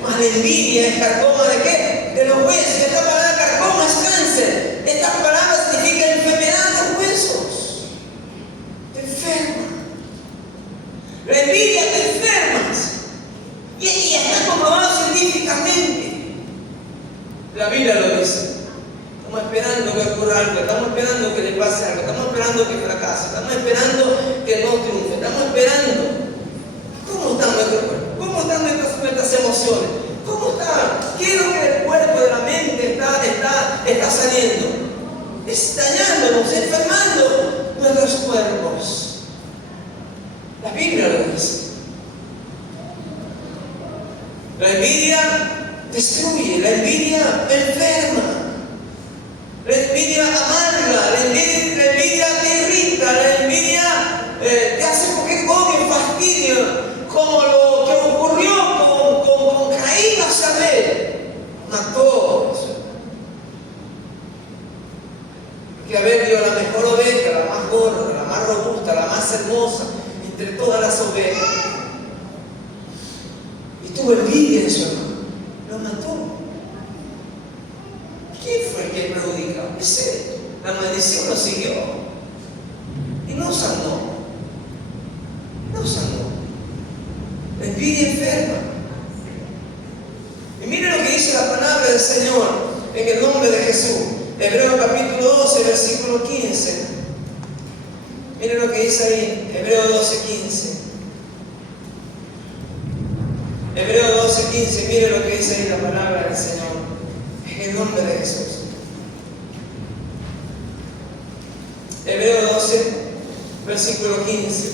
mas la envidia es carcoma de qué? De los huesos. Esta palabra carcoma es cáncer. Esta palabra significa enfermedad de los huesos. Te enferma. La envidia te enfermas. Y está comprobado científicamente. La Biblia lo dice. Estamos esperando que ocurra algo, estamos esperando que le pase algo, estamos esperando que fracase, estamos esperando que no triunfe, estamos esperando. ¿Cómo está nuestro cuerpo? ¿Cómo están nuestras emociones? ¿Cómo está? ¿Qué es lo que el cuerpo de la mente está saliendo? Es dañándonos, enfermando nuestros cuerpos. La Biblia lo dice. La envidia destruye, la envidia enferma. La envidia amarga, la envidia te irrita, la envidia te hace coger odio y fastidio, como lo que ocurrió con Caín a Abel. Mató. Porque Abel dio la mejor oveja, la más gorda, la más robusta, la más hermosa, entre todas las ovejas. Y tuvo envidia de su hermano. Lo mató. ¿Quién fue? que perjudicaba. Ese, la maldición lo siguió y no sanó. No sanó. La envidia enferma. Y mire lo que dice la palabra del Señor en el nombre de Jesús. Hebreos capítulo 12, versículo 15. Mire lo que dice ahí, Hebreos 12, 15. Hebreos 12, 15, mire lo que dice ahí la palabra del Señor. En el nombre de Jesús. Hebreos 12, versículo 15.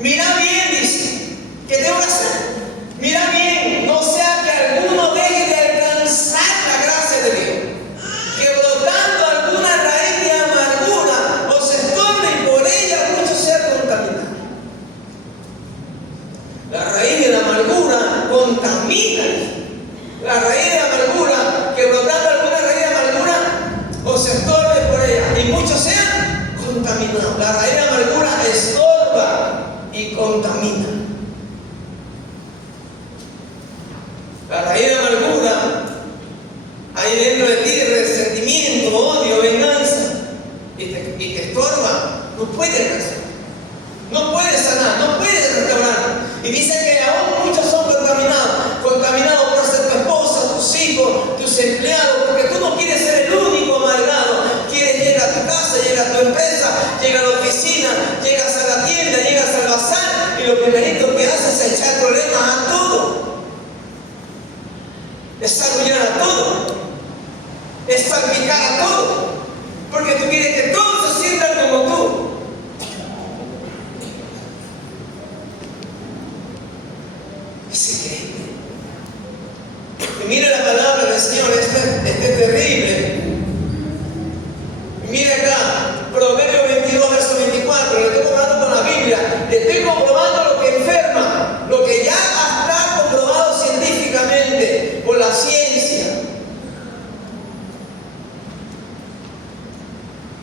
Mira bien, dice, ¿qué tengo que hacer? Mira bien, no sea que alguno deje de alcanzar la gracia de Dios, que brotando alguna raíz de amargura os estorbe y por ella muchos sean contaminados. La raíz de la amargura contamina. La raíz de la amargura, que brotando alguna raíz de amargura os estorbe por ella y muchos sean contaminados. La raíz de la amargura estorba y contamina. La raíz de la amargura, hay dentro de ti resentimiento, odio, venganza, y te estorba. No puedes alcanzar, no puedes sanar, no puedes restaurar. Y dice que aún muchos son contaminados por ser tu esposa, tus hijos, tus empleados, porque tú no quieres ser el único amargado. Quieres llegar a tu casa, llegas a tu empresa, llegas a la oficina, llegas a la tienda, llegas al bazar, y lo primerito que haces es echar problemas a todo. Es arrullar a todo, es salpicar a todo, porque tú quieres que todos se sientan como tú. Es increíble. Y mire la palabra del Señor, este es terrible. Y mire acá, Proverbios 22, verso 24, lo estoy comprobando con la Biblia, le estoy comprobando lo que enferma, lo que ya está comprobado científicamente por la ciencia.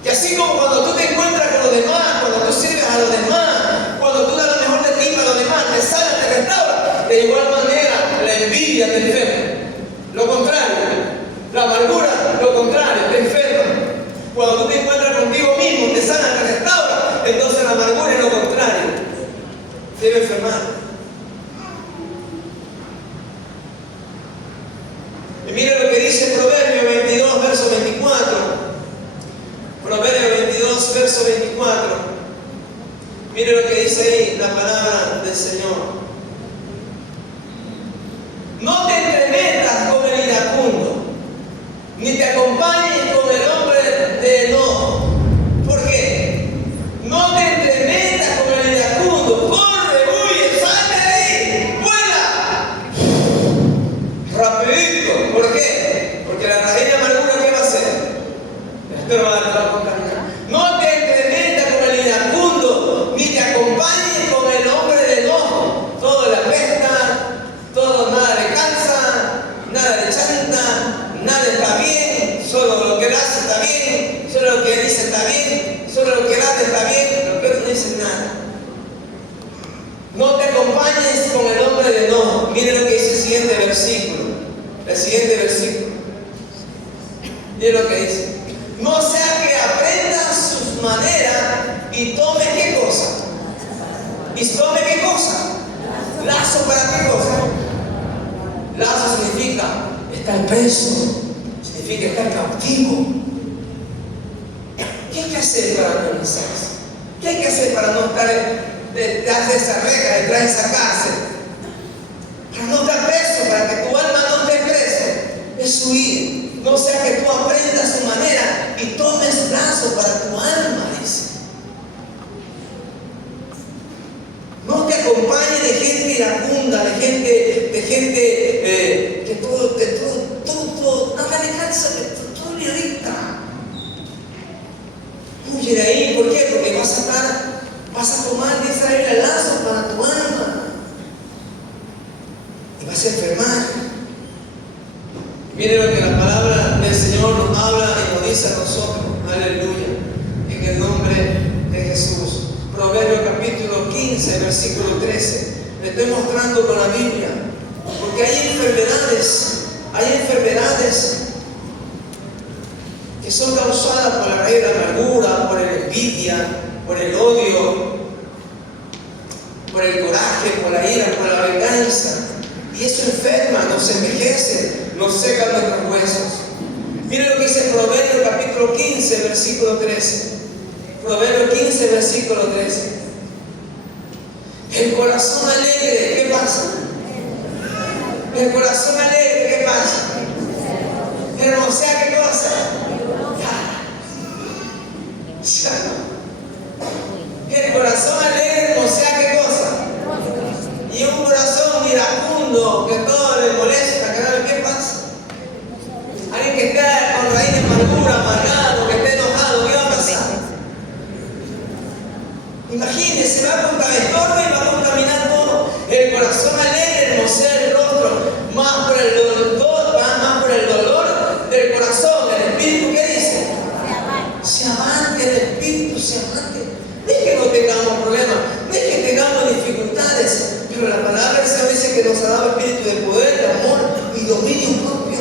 Que así como cuando tú te encuentras con los demás, cuando tú sirves a los demás, cuando tú das lo mejor de ti para los demás, te sana, te restaura, de igual manera la envidia te enferma. Lo contrario, la amargura, lo contrario, te enferma. Cuando tú te encuentras contigo mismo, te sana, te restaura, entonces la amargura es lo contrario, te debe enfermar. Y mire lo que dice Proverbios 22, verso 24. Proverbios 22, verso 24. Mire lo que dice ahí la palabra del Señor. No te entremetas con el iracundo, ni te acompañes con el hombre de enojo. ¿Por qué? No te entremetas con el iracundo. Corre, huye, sal de ahí, vuela. Rapidito. ¿Por qué? Porque la raíz de amargura, ¿qué va a hacer? Esto va a contaminar. No te entremetas con el iracundo, ni te acompañes con el hombre de enojo. Todo le apesta, todo nada le cansa, nada le chanta, nada está bien, solo lo que él hace está bien, solo lo que él dice está bien, solo lo que él hace está bien, lo que él no dice nada. No te acompañes con el hombre de enojo. Mire lo que dice el siguiente versículo. El siguiente versículo. Mire lo que dice. No sea que aprendas sus maneras y tome qué cosa. ¿Y tome qué cosa? Lazo para qué cosa. Lazo significa estar preso, significa estar cautivo. ¿Qué hay que hacer para no iniciarse? ¿Qué hay que hacer para no estar detrás de esa reja, detrás de esa cárcel? Para no estar preso, para que tu alma no esté preso, es huir. No sea que tú aprendas su manera y tomes lazo para tu alma, dice. No te acompañe de gente iracunda, de gente que todo, nada le cansa, todo le irrita. Huye de ahí, ¿por qué? Porque vas a tomar de esa el lazo para tu alma y vas a enfermar. Mire lo que la palabra del Señor nos habla y nos dice a nosotros. Aleluya. En el nombre de Jesús. Proverbios capítulo 15, versículo 13. Le estoy mostrando con la Biblia. Porque hay enfermedades que son causadas por la raíz de la amargura, por la envidia, por el odio, por el coraje, por la ira, por la venganza. Y eso enferma, nos envejece, nos seca nuestros huesos. Miren lo que dice Proverbios capítulo 15, versículo 13. Proverbios 15, versículo 13. El corazón alegre, ¿qué pasa? El corazón alegre, ¿qué pasa? Hermosea, ¿qué cosa? El corazón alegre hermosea, ¿qué cosa? Y un corazón iracundo que todo le molesta, ¿qué pasa? Alguien que esté con raíz de amargura, amargado, que esté enojado, ¿qué va a pasar? Imagínense, va a contaminar y va a contaminar todo. El corazón alegre hermosea el rostro, más por el dolor del corazón. El espíritu, ¿qué dice? Se avante, el espíritu se avante. No es que no tengamos problemas, no es que tengamos dificultades, pero la palabra del Señor dice que nos ha dado espíritu de poder, de amor y dominio propio.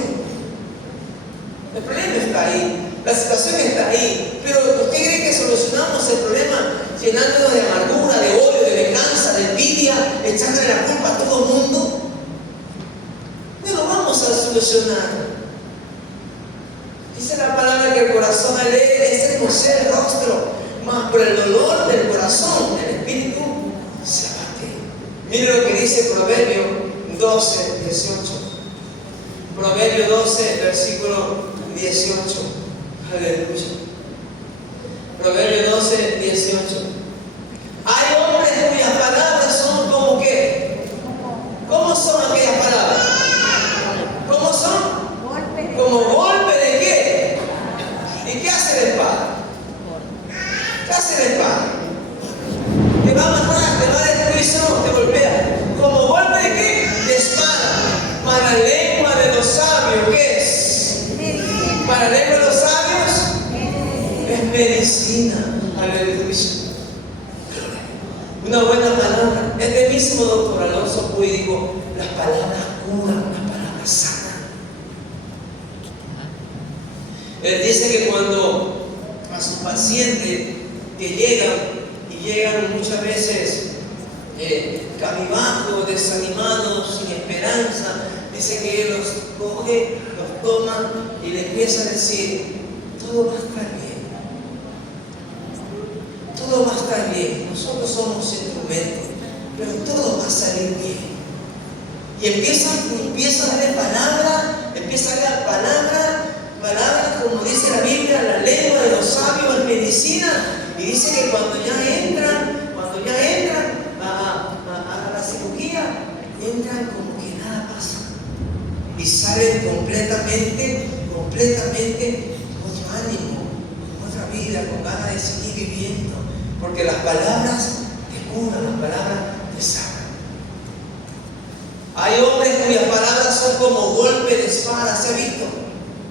El problema está ahí, la situación está ahí, pero ¿usted cree que solucionamos el problema llenándonos de amargura, de odio, de venganza, de envidia, echándole la culpa a todo el mundo? No lo vamos a solucionar. Dice la palabra que el corazón alegre es hermosea el rostro, mas por el dolor del corazón, el espíritu se abate. Mire lo que dice Proverbio 12, 18. Proverbio 12, versículo 18. Aleluya. Proverbio 12, 18. Hay hombres cuyas palabras son como ¿qué? ¿Cómo son aquellas palabras? ¿Cómo son? Como golpe de qué? ¿Y qué hace la espada? ¿Qué hace la espada? Te va a matar, te va a destruir, te golpea. ¿Como golpe de qué? De espada. Para la lengua de los sabios, ¿qué es? Para la lengua de los sabios es medicina. Aleluya. Una buena palabra. El mismo doctor Alonso Puy dijo: las palabras curan, las palabras sanan. Él dice que cuando a sus pacientes que llegan muchas veces cabizbajos, desanimados, sin esperanza, dice que él los coge, los toma y le empieza a decir: todo va a estar bien, todo va a estar bien, nosotros somos instrumentos, pero todo va a salir bien. Y empieza a darle palabras, como dice la Biblia, la lengua de los sabios es medicina. Y dice que cuando ya entran a la cirugía, entran como que nada pasa. Y salen completamente con otro ánimo, con otra vida, con ganas de seguir viviendo. Porque las palabras te curan, las palabras te sanan. Hay hombres cuyas palabras son como golpe de espada, ¿se ha visto?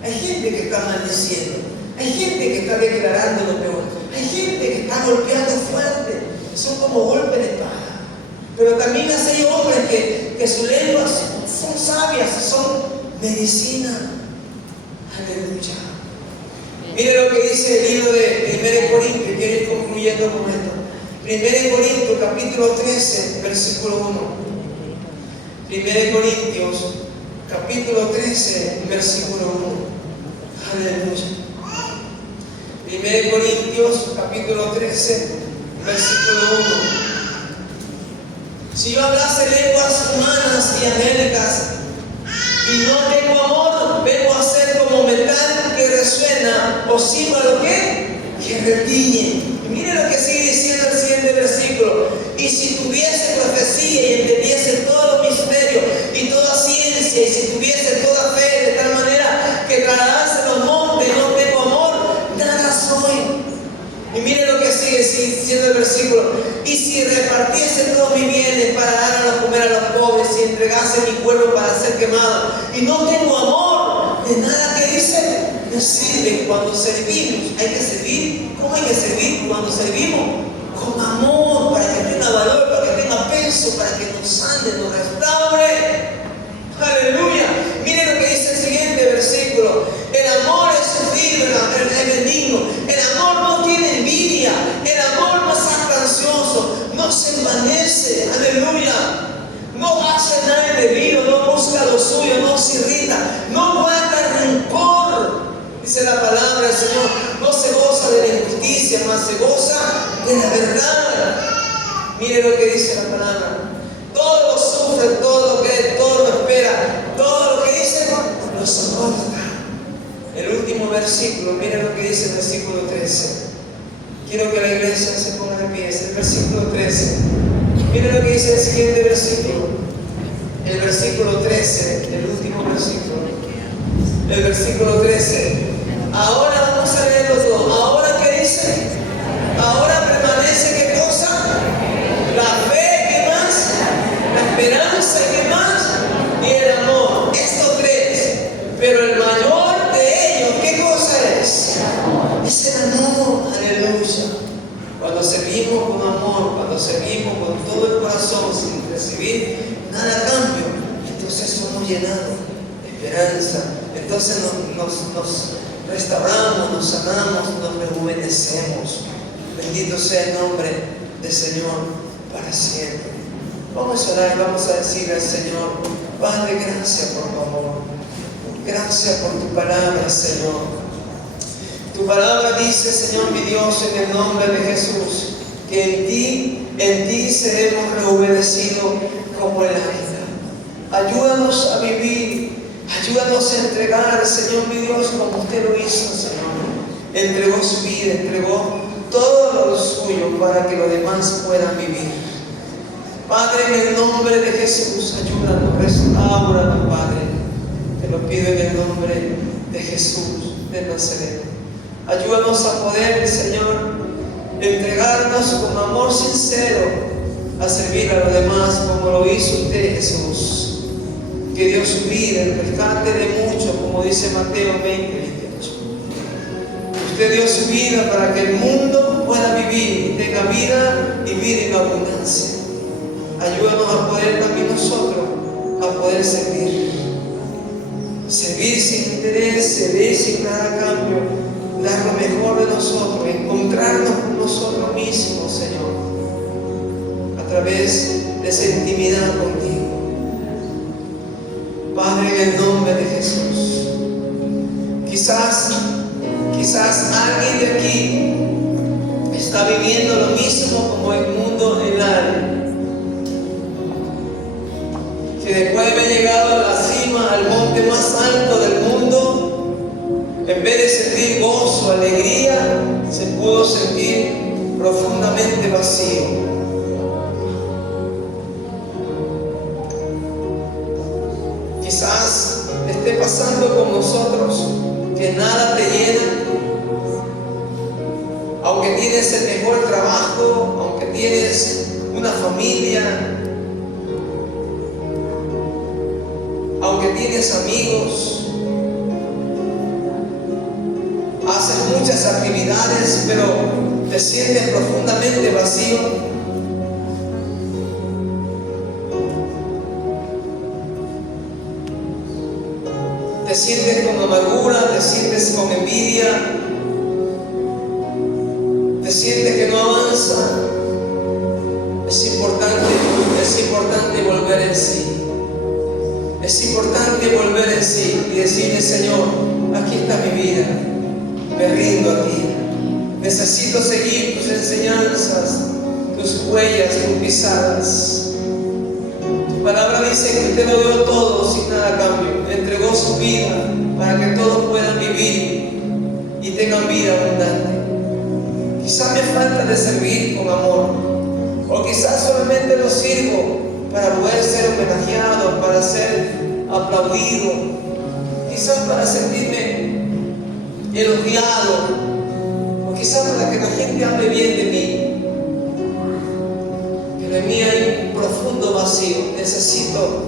Hay gente que está maldiciendo, hay gente que está declarando lo peor, hay gente que está golpeando fuerte, son como golpe de espada. Pero también hay hombres que sus lenguas son sabias, son medicina. Aleluya. Mire lo que dice el libro de 1 Corintios, quiero ir concluyendo con esto. 1 Corintios capítulo 13, versículo 1. 1 Corintios capítulo 13, versículo 1. Aleluya. 1 Corintios capítulo 13, versículo 1. Si yo hablase lenguas humanas y angélicas y no tengo amor, vengo a ser como metal que resuena o címbalo que retiñe. Y mire lo que sigue diciendo el siguiente versículo: y si tuviese profecía y entendiese todos los misterios y toda ciencia, y si tuviese toda fe de tal manera que trasladase los montes, no tengo amor, nada soy. Y mire lo que sigue diciendo el versículo: y si repartiese todos mis bienes para dar a los comer a los pobres, y entregase mi cuerpo para ser quemado, y no tengo amor, de nada que dice me sirve. Cuando servimos, hay que servir. ¿Cómo hay que servir? Cuando servimos con amor, para que tenga valor, para que tenga peso, para que nos sane, nos restaure. Aleluya. Mire lo que dice el siguiente versículo: el amor es sufrir, de la verdad. Mire lo que dice la palabra. Todo lo sufre, todo lo cree, todo lo espera, todo lo que dice lo soporta. El último versículo, mire lo que dice el versículo 13. Quiero que la iglesia se ponga de pie. Es el versículo 13. Mire lo que dice el siguiente versículo. El versículo 13, el último versículo. El versículo 13. Ahora vamos a leerlo todo. Ahora, ¿qué dice? Ahora permanece, ¿qué cosa? La fe, ¿qué más? La esperanza, ¿qué más? Y el amor. Estos tres. Pero el mayor de ellos, ¿qué cosa es? Es el amor. Aleluya. Cuando servimos con amor, cuando servimos con todo el corazón, sin recibir nada a cambio, entonces somos llenados de esperanza. Entonces nos restauramos, nos sanamos, nos rejuvenecemos. Bendito sea el nombre del Señor para siempre. Vamos a orar y vamos a decirle al Señor: Padre, gracias por tu amor. Gracias por tu palabra, Señor. Tu palabra dice, Señor mi Dios, en el nombre de Jesús, que en ti seremos rejuvenecidos como el águila. Ayúdanos a vivir, ayúdanos a entregar, Señor mi Dios, como usted lo hizo, Señor. Entregó su vida, entregó todo lo suyo para que los demás puedan vivir. Padre, en el nombre de Jesús, ayúdanos, restauranos, Padre. Te lo pido en el nombre de Jesús de Nazaret. Ayúdanos a poder, Señor, entregarnos con amor sincero a servir a los demás como lo hizo usted, Jesús, que dio su vida en rescate de muchos, como dice Mateo 20:28. Usted dio su vida para que el mundo pueda vivir y tenga vida y vida en abundancia. Ayúdanos a poder también nosotros a poder servir sin interés, servir sin nada a cambio, dar lo mejor de nosotros, encontrarnos con nosotros mismos, Señor, a través de esa intimidad contigo. Padre, en el nombre de Jesús, quizás alguien de aquí está viviendo lo mismo como el mundo en área, que después de haber llegado a la cima, al monte más alto del mundo, en vez de sentir gozo, alegría, se pudo sentir profundamente vacío. Quizás esté pasando con nosotros que nada te llena, aunque tienes el mejor trabajo, aunque tienes una familia, aunque tienes amigos, haces muchas actividades, pero te sientes profundamente vacío. Te sientes con amargura, te sientes con envidia, te sientes que no avanza. Es importante volver en sí. Es importante volver en sí y decirle: Señor, aquí está mi vida. Me rindo a ti. Necesito seguir tus enseñanzas, tus huellas, tus pisadas. Tu palabra dice que usted lo dio todo sin nada a cambio. Entregó su vida para que todos puedan vivir y tengan vida abundante. Quizás me falta de servir con amor, o quizás solamente lo sirvo para poder ser homenajeado, para ser aplaudido, quizás para sentirme elogiado, o quizás para que la gente hable bien de mí. Que de mí hay un profundo vacío. Necesito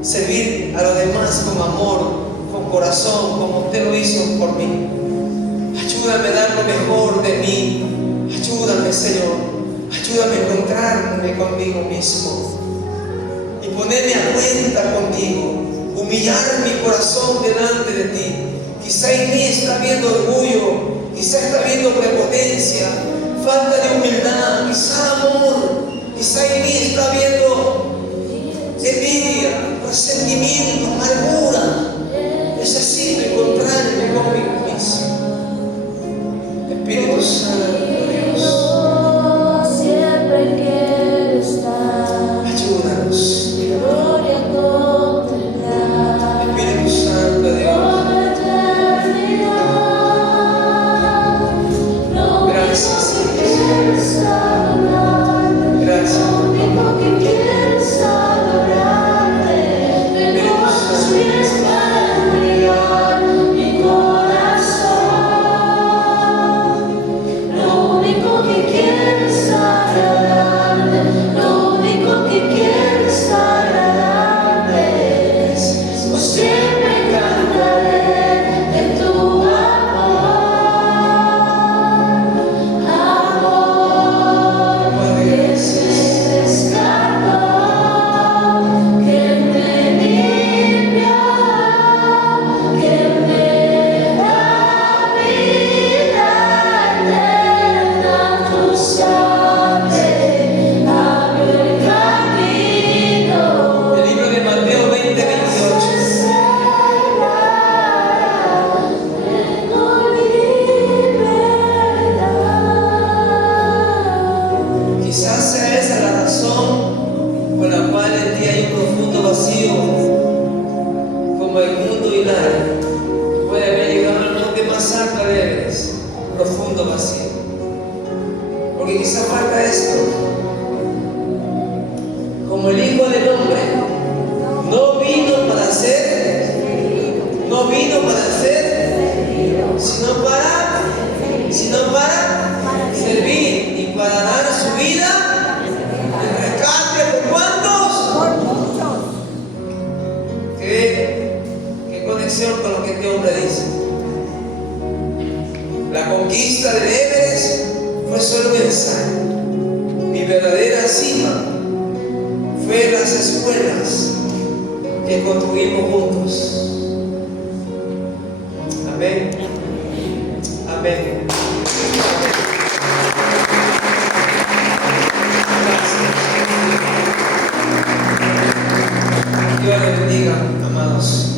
servir a los demás con amor, con corazón, como usted lo hizo por mí. Ayúdame a dar lo mejor de mí. Ayúdame, Señor. Ayúdame a encontrarme conmigo mismo y ponerme a cuenta contigo. Humillar mi corazón delante de ti. Quizá en mí está viendo orgullo, quizá está viendo prepotencia, falta de humildad, quizá amor, quizá en mí está viendo envidia, resentimiento, amargura. Necesito encontrarme conmigo mismo. Espíritu Santo de Dios, profundo vacío. Porque quizá falta esto. Como el Hijo del Hombre no vino para ser, sino para servir y para dar su vida en rescate por cuántos. Por muchos. ¿Qué conexión con lo que este hombre dice? La conquista del Everest fue solo un ensayo. Mi verdadera cima fue las escuelas que construimos juntos. Amén. Amén. Gracias. Dios les bendiga, amados.